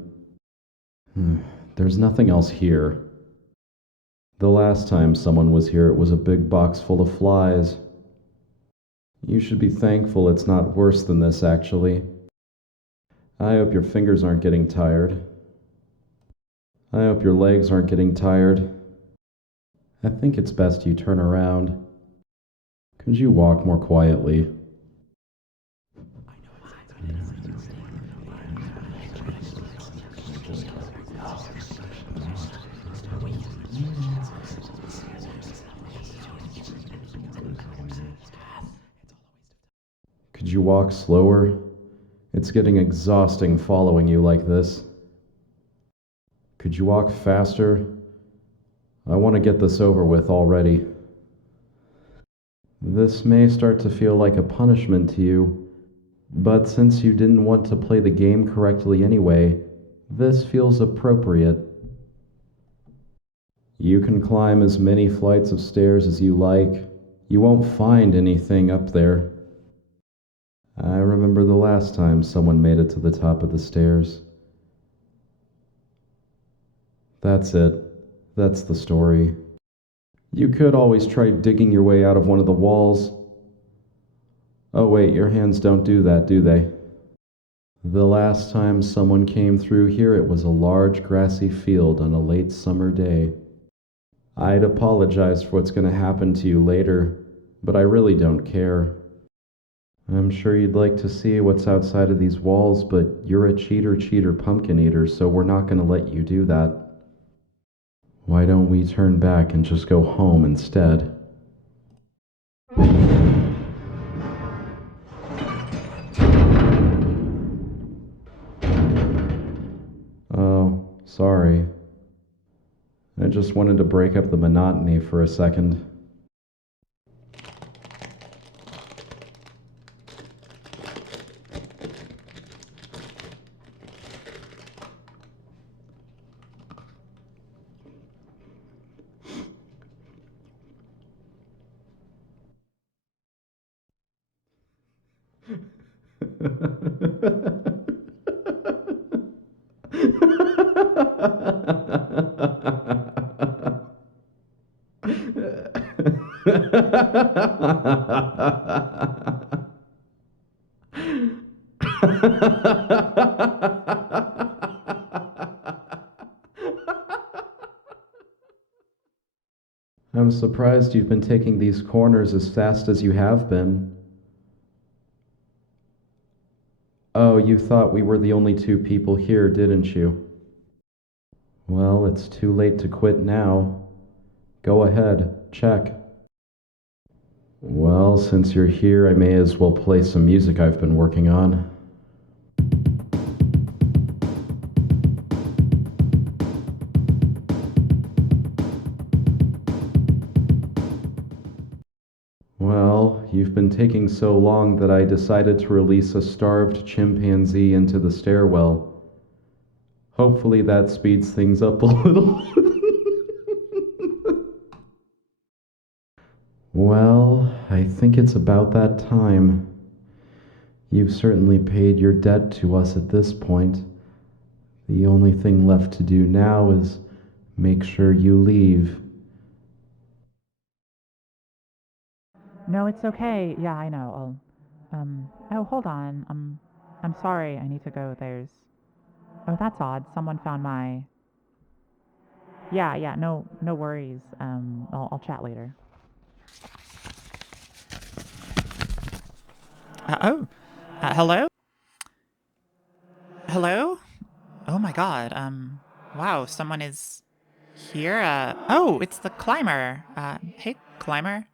There's nothing else here. The last time someone was here, it was a big box full of flies. You should be thankful it's not worse than this, actually. I hope your fingers aren't getting tired. I hope your legs aren't getting tired. I think it's best you turn around. Could you walk more quietly? Could you walk slower? It's getting exhausting following you like this. Could you walk faster? I want to get this over with already. This may start to feel like a punishment to you, but since you didn't want to play the game correctly anyway, this feels appropriate. You can climb as many flights of stairs as you like. You won't find anything up there. I remember the last time someone made it to the top of the stairs. That's it. That's the story. You could always try digging your way out of one of the walls. Oh wait, your hands don't do that, do they? The last time someone came through here, it was a large grassy field on a late summer day. I'd apologize for what's going to happen to you later, but I really don't care. I'm sure you'd like to see what's outside of these walls, but you're a cheater pumpkin eater, so we're not going to let you do that. Why don't we turn back and just go home instead? Oh, sorry. I just wanted to break up the monotony for a second. I'm surprised you've been taking these corners as fast as you have been. Oh, you thought we were the only two people here, didn't you? Well, it's too late to quit now. Go ahead, check. Well, since you're here, I may as well play some music I've been working on. Well, you've been taking so long that I decided to release a starved chimpanzee into the stairwell. Hopefully that speeds things up a little. Well, I think it's about that time. You've certainly paid your debt to us at this point. The only thing left to do now is make sure you leave. No, it's okay. Yeah, I know. Oh, hold on. I'm sorry. I need to go. Oh, that's odd. Someone found my... Yeah, no worries. I'll chat later. Hello? Hello? Oh my god, wow, someone is here. Oh, it's the climber. Hey, climber.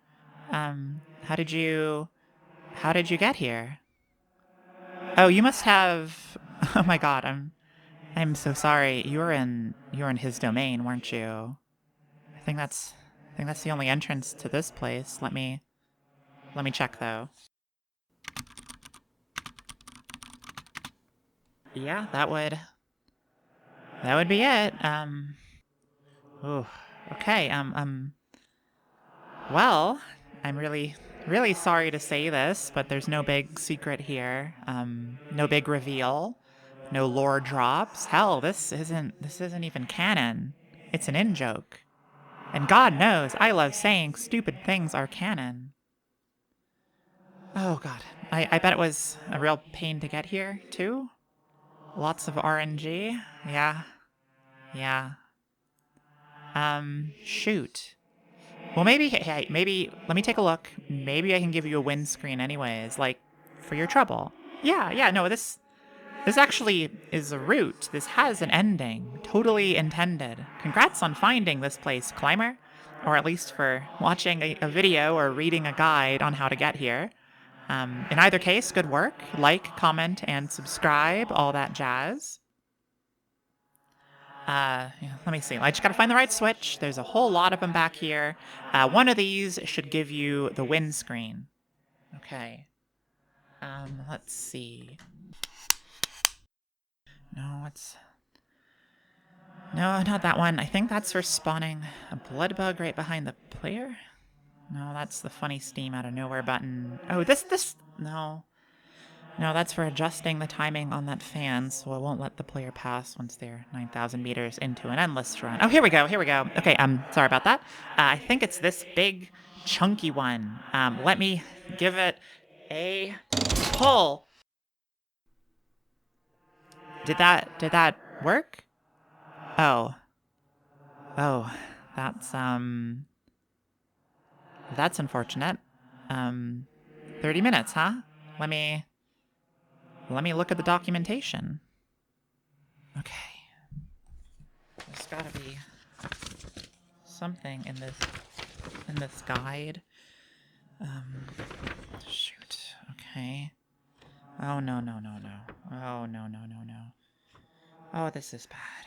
How did you get here? Oh, you must have, oh my god, I'm so sorry. You're in his domain, weren't you? I think that's the only entrance to this place. Let me check though. Yeah, that would be it. Oh, okay. Well, I'm really really sorry to say this, but there's no big secret here. No big reveal. No lore drops. Hell, this isn't even canon. It's an in-joke. And God knows, I love saying stupid things are canon. Oh god. I bet it was a real pain to get here, too. Lots of RNG. Yeah. Yeah. Shoot. Well, maybe, hey, maybe, let me take a look. Maybe I can give you a windscreen anyways, like, for your trouble. Yeah, no, this actually is a route. This has an ending. Totally intended. Congrats on finding this place, Climber. Or at least for watching a video or reading a guide on how to get here. In either case, good work. Like, comment, and subscribe, all that jazz. Yeah, let me see. I just gotta find the right switch. There's a whole lot of them back here. One of these should give you the windscreen. Okay. Let's see. No, no, not that one. I think that's for spawning a blood bug right behind the player. No, that's the funny steam out of nowhere button. Oh, no. No, that's for adjusting the timing on that fan, so it won't let the player pass once they're 9,000 meters into an endless run. Oh, here we go. Okay, sorry about that. I think it's this big, chunky one. Let me give it a pull. Did that work? Oh, that's unfortunate. 30 minutes, huh? Let me look at the documentation. Okay. There's gotta be something in this guide. Shoot. Okay. Oh, no. Oh, no. Oh, this is bad.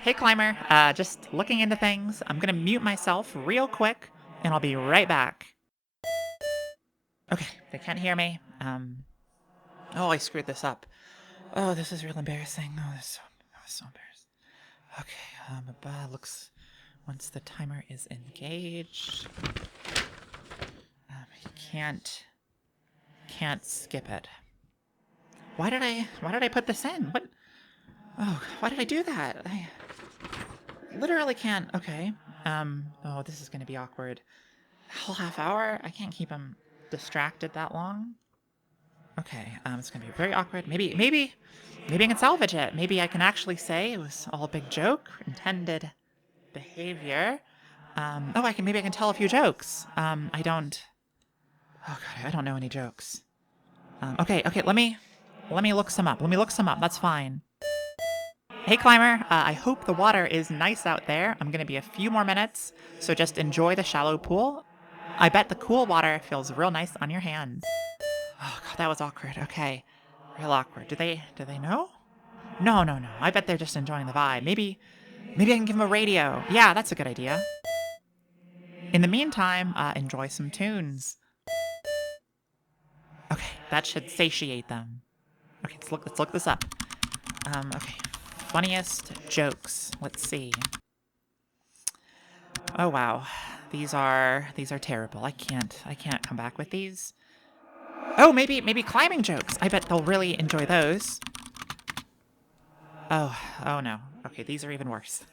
Hey, Climber. Just looking into things. I'm gonna mute myself real quick, and I'll be right back. Okay, they can't hear me. Oh, I screwed this up. Oh, this is real embarrassing. Oh, that was so embarrassing. Okay, looks, once the timer is engaged, you can't skip it. Why did I put this in? What? Oh, why did I do that? I literally can't. Okay. Oh, this is gonna be awkward. Whole half hour? I can't keep him distracted that long. Okay, it's gonna be very awkward. Maybe I can salvage it. Maybe I can actually say it was all a big joke, intended behavior. Maybe I can tell a few jokes. I don't know any jokes. Okay, let me look some up. That's fine. Hey, Climber, I hope the water is nice out there. I'm gonna be a few more minutes, so just enjoy the shallow pool. I bet the cool water feels real nice on your hands. Oh god, that was awkward. Okay, real awkward. Do they know? No. I bet they're just enjoying the vibe. Maybe I can give them a radio. Yeah, that's a good idea. In the meantime, enjoy some tunes. Okay, that should satiate them. Okay, let's look this up. Okay, funniest jokes. Let's see. Oh wow, these are terrible. I can't come back with these. Oh, maybe climbing jokes. I bet they'll really enjoy those. Oh no. Okay, these are even worse.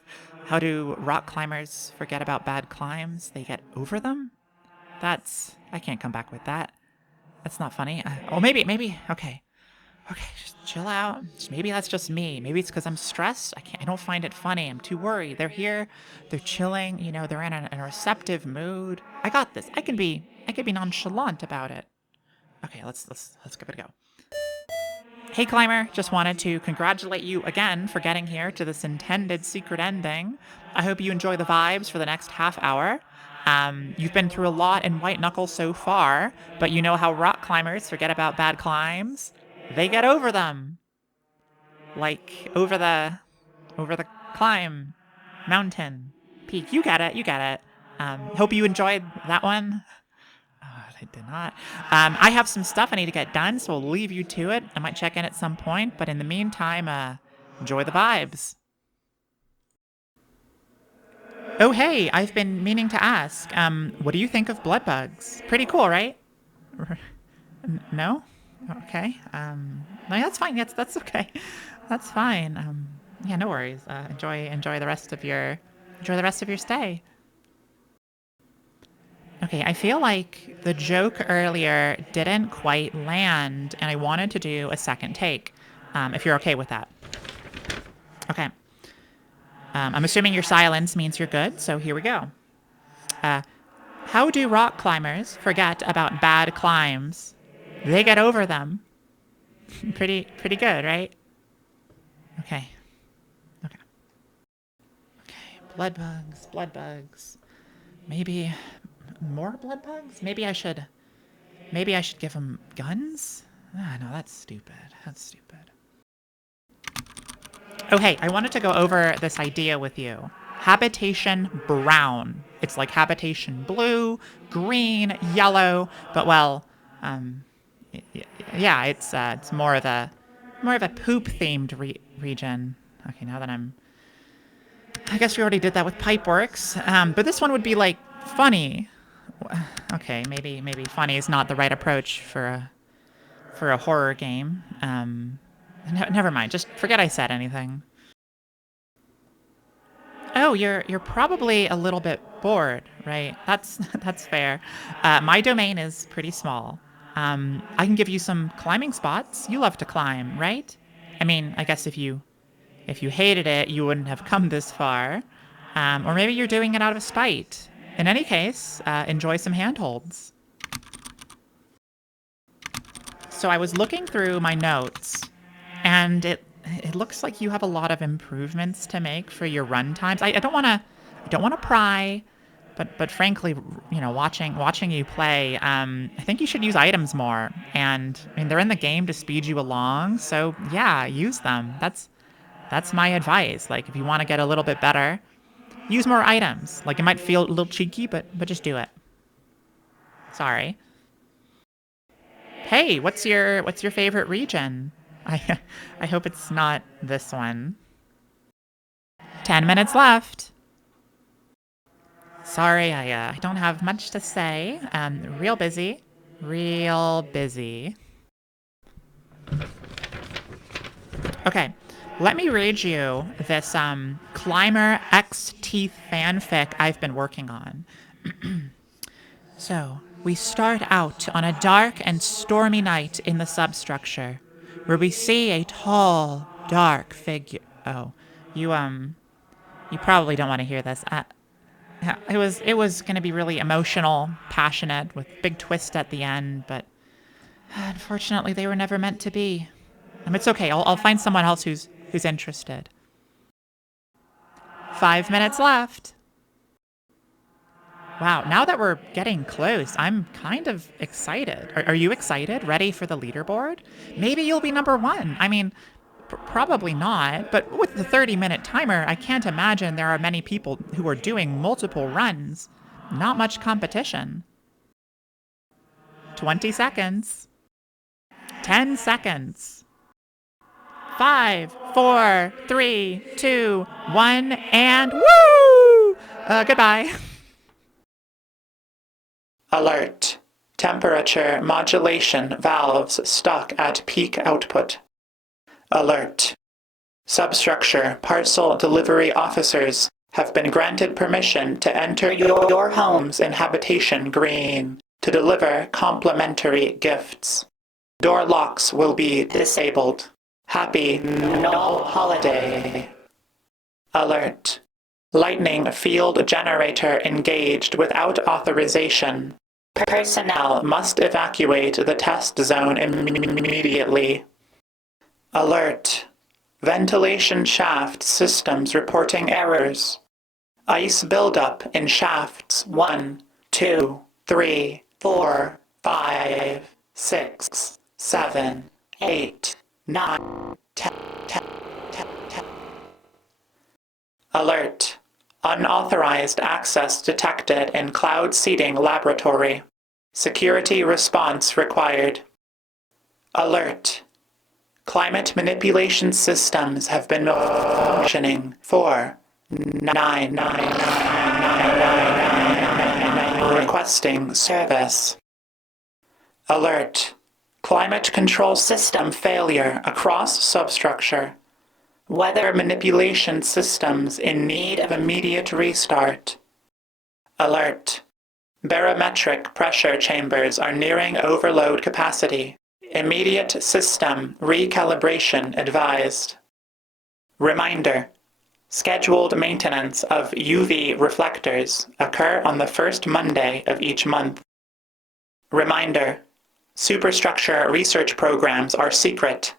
How do rock climbers forget about bad climbs? They get over them? I can't come back with that. That's not funny. Maybe. Okay, just chill out. Maybe that's just me. Maybe it's because I'm stressed. I don't find it funny. I'm too worried. They're here. They're chilling. They're in a receptive mood. I got this. I can be nonchalant about it. Okay, let's give it a go. Hey, Climber, just wanted to congratulate you again for getting here to this intended secret ending. I hope you enjoy the vibes for the next half hour. You've been through a lot in White Knuckle so far, but you know how rock climbers forget about bad climbs? They get over them. Like, over the climb, mountain, peak. You get it. Hope you enjoyed that one. I did not. I have some stuff I need to get done, so I'll leave you to it. I might check in at some point, but in the meantime, enjoy the vibes. Oh, hey, I've been meaning to ask. What do you think of blood bugs? Pretty cool, right? No? Okay. No, that's fine. That's okay. That's fine. Yeah, no worries. Enjoy the rest of your stay. Okay, I feel like the joke earlier didn't quite land, and I wanted to do a second take. If you're okay with that. Okay. I'm assuming your silence means you're good, so here we go. How do rock climbers forget about bad climbs? They get over them. Pretty good, right? Okay. Okay. Blood bugs. Maybe more blood bugs? Maybe I should give them guns? Ah, no, that's stupid. Oh, hey, I wanted to go over this idea with you. Habitation brown. It's like habitation blue, green, yellow, but well, yeah, it's more of a poop themed region. Okay, now that I guess we already did that with Pipeworks, but this one would be like funny. Okay, maybe funny is not the right approach for a horror game. Never mind. Just forget I said anything. Oh, you're probably a little bit bored, right? That's fair. My domain is pretty small. I can give you some climbing spots. You love to climb, right? I mean, I guess if you hated it, you wouldn't have come this far. Or maybe you're doing it out of spite. In any case, enjoy some handholds. So I was looking through my notes, and it looks like you have a lot of improvements to make for your run times. I don't want to pry, but frankly, watching you play, I think you should use items more. And I mean, they're in the game to speed you along, so yeah, use them. That's my advice. Like, if you want to get a little bit better, use more items. Like, it might feel a little cheeky, but just do it. Sorry. Hey, what's your favorite region? I hope it's not this one. 10 minutes left. Sorry, I don't have much to say. Real busy. Okay, let me read you this Climber X Teeth fanfic I've been working on. So, we start out on a dark and stormy night in the substructure, where we see a tall, dark figure. Oh, you probably don't want to hear this. It was going to be really emotional, passionate, with big twist at the end, but unfortunately, they were never meant to be. It's okay. I'll find someone else who's interested. 5 minutes left. Wow, now that we're getting close, I'm kind of excited. Are you excited? Ready for the leaderboard? Maybe you'll be number one. I mean, probably not, but with the 30-minute timer, I can't imagine there are many people who are doing multiple runs. Not much competition. 20 seconds. 10 seconds. 5, 4, 3, 2, 1, and woo! Goodbye. Alert. Temperature modulation valves stuck at peak output. Alert. Substructure parcel delivery officers have been granted permission to enter your home's in habitation green to deliver complimentary gifts. Door locks will be disabled. Happy no holiday. Alert. Lightning field generator engaged without authorization. Personnel must evacuate the test zone immediately. Alert. Ventilation shaft systems reporting errors. Ice buildup in shafts 1, 2, 3, 4, 5, 6, 7, 8, 9, 10. Alert. Unauthorized access detected in cloud seeding laboratory. Security response required. Alert. Climate manipulation systems have been functioning for Requesting service. Alert. Climate control system failure across substructure. Weather manipulation systems in need of immediate restart. Alert. Barometric pressure chambers are nearing overload capacity. Immediate system recalibration advised. Reminder. Scheduled maintenance of UV reflectors occur on the first Monday of each month. Reminder. Superstructure research programs are secret.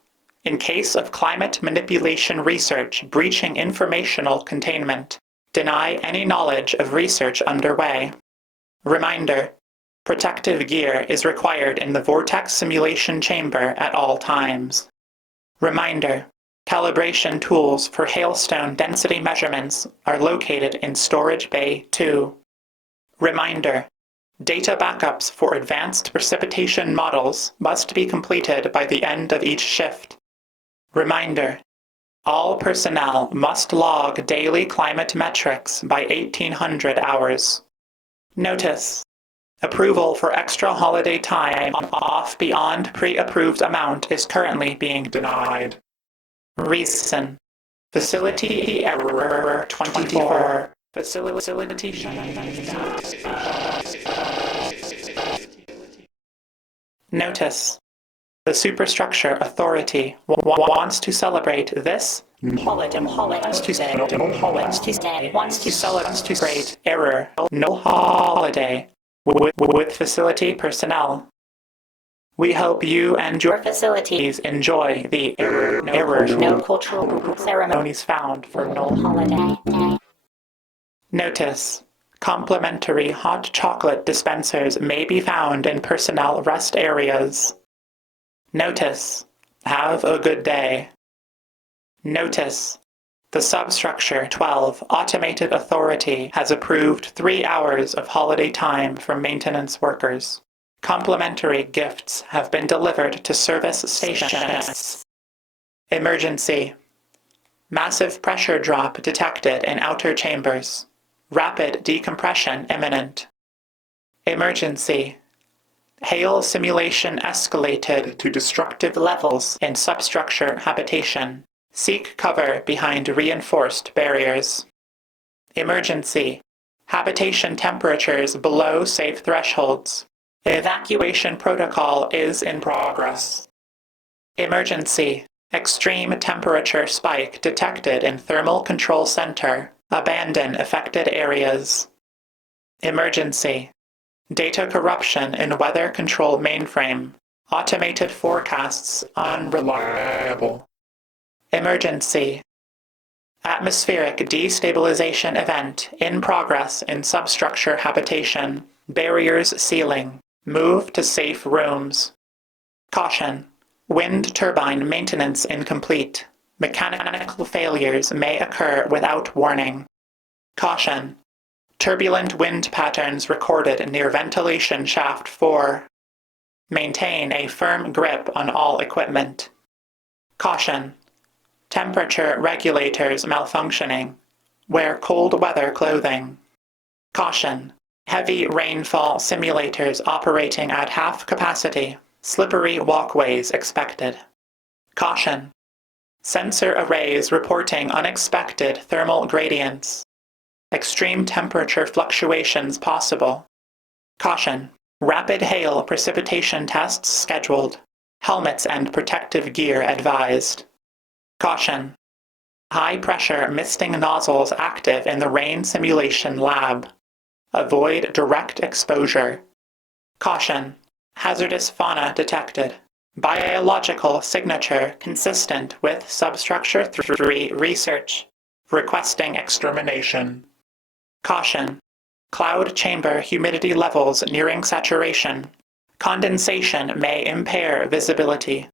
In case of climate manipulation research breaching informational containment, deny any knowledge of research underway. Reminder. Protective gear is required in the vortex simulation chamber at all times. Reminder. Calibration tools for hailstone density measurements are located in Storage Bay 2. Reminder. Data backups for advanced precipitation models must be completed by the end of each shift. Reminder. All personnel must log daily climate metrics by 1800 hours. Notice. Approval for extra holiday time off beyond pre-approved amount is currently being denied. Reason. Facility error 24. Facility. Notice. The Superstructure Authority wants to celebrate this wants to celebrate error no holiday with facility personnel. We hope you and your facilities enjoy the error No cultural ceremonies found for no holiday. Notice. Complimentary hot chocolate dispensers may be found in personnel rest areas. Notice. Have a good day. Notice. The Substructure 12 Automated Authority has approved 3 hours of holiday time for maintenance workers. Complimentary gifts have been delivered to service stations. Emergency. Massive pressure drop detected in outer chambers. Rapid decompression imminent. Emergency. Hail simulation escalated to destructive levels in substructure habitation. Seek cover behind reinforced barriers. Emergency. Habitation temperatures below safe thresholds. Evacuation protocol is in progress. Emergency. Extreme temperature spike detected in thermal control center. Abandon affected areas. Emergency. Data corruption in weather control mainframe. Automated forecasts unreliable. Emergency. Atmospheric destabilization event in progress in substructure habitation. Barriers sealing. Move to safe rooms. Caution. Wind turbine maintenance incomplete. Mechanical failures may occur without warning. Caution. Turbulent wind patterns recorded near ventilation shaft 4. Maintain a firm grip on all equipment. Caution. Temperature regulators malfunctioning. Wear cold weather clothing. Caution. Heavy rainfall simulators operating at half capacity. Slippery walkways expected. Caution. Sensor arrays reporting unexpected thermal gradients. Extreme temperature fluctuations possible. Caution. Rapid hail precipitation tests scheduled. Helmets and protective gear advised. Caution. High pressure misting nozzles active in the rain simulation lab. Avoid direct exposure. Caution. Hazardous fauna detected. Biological signature consistent with Substructure 3 research. Requesting extermination. Caution. Cloud chamber humidity levels nearing saturation. Condensation may impair visibility.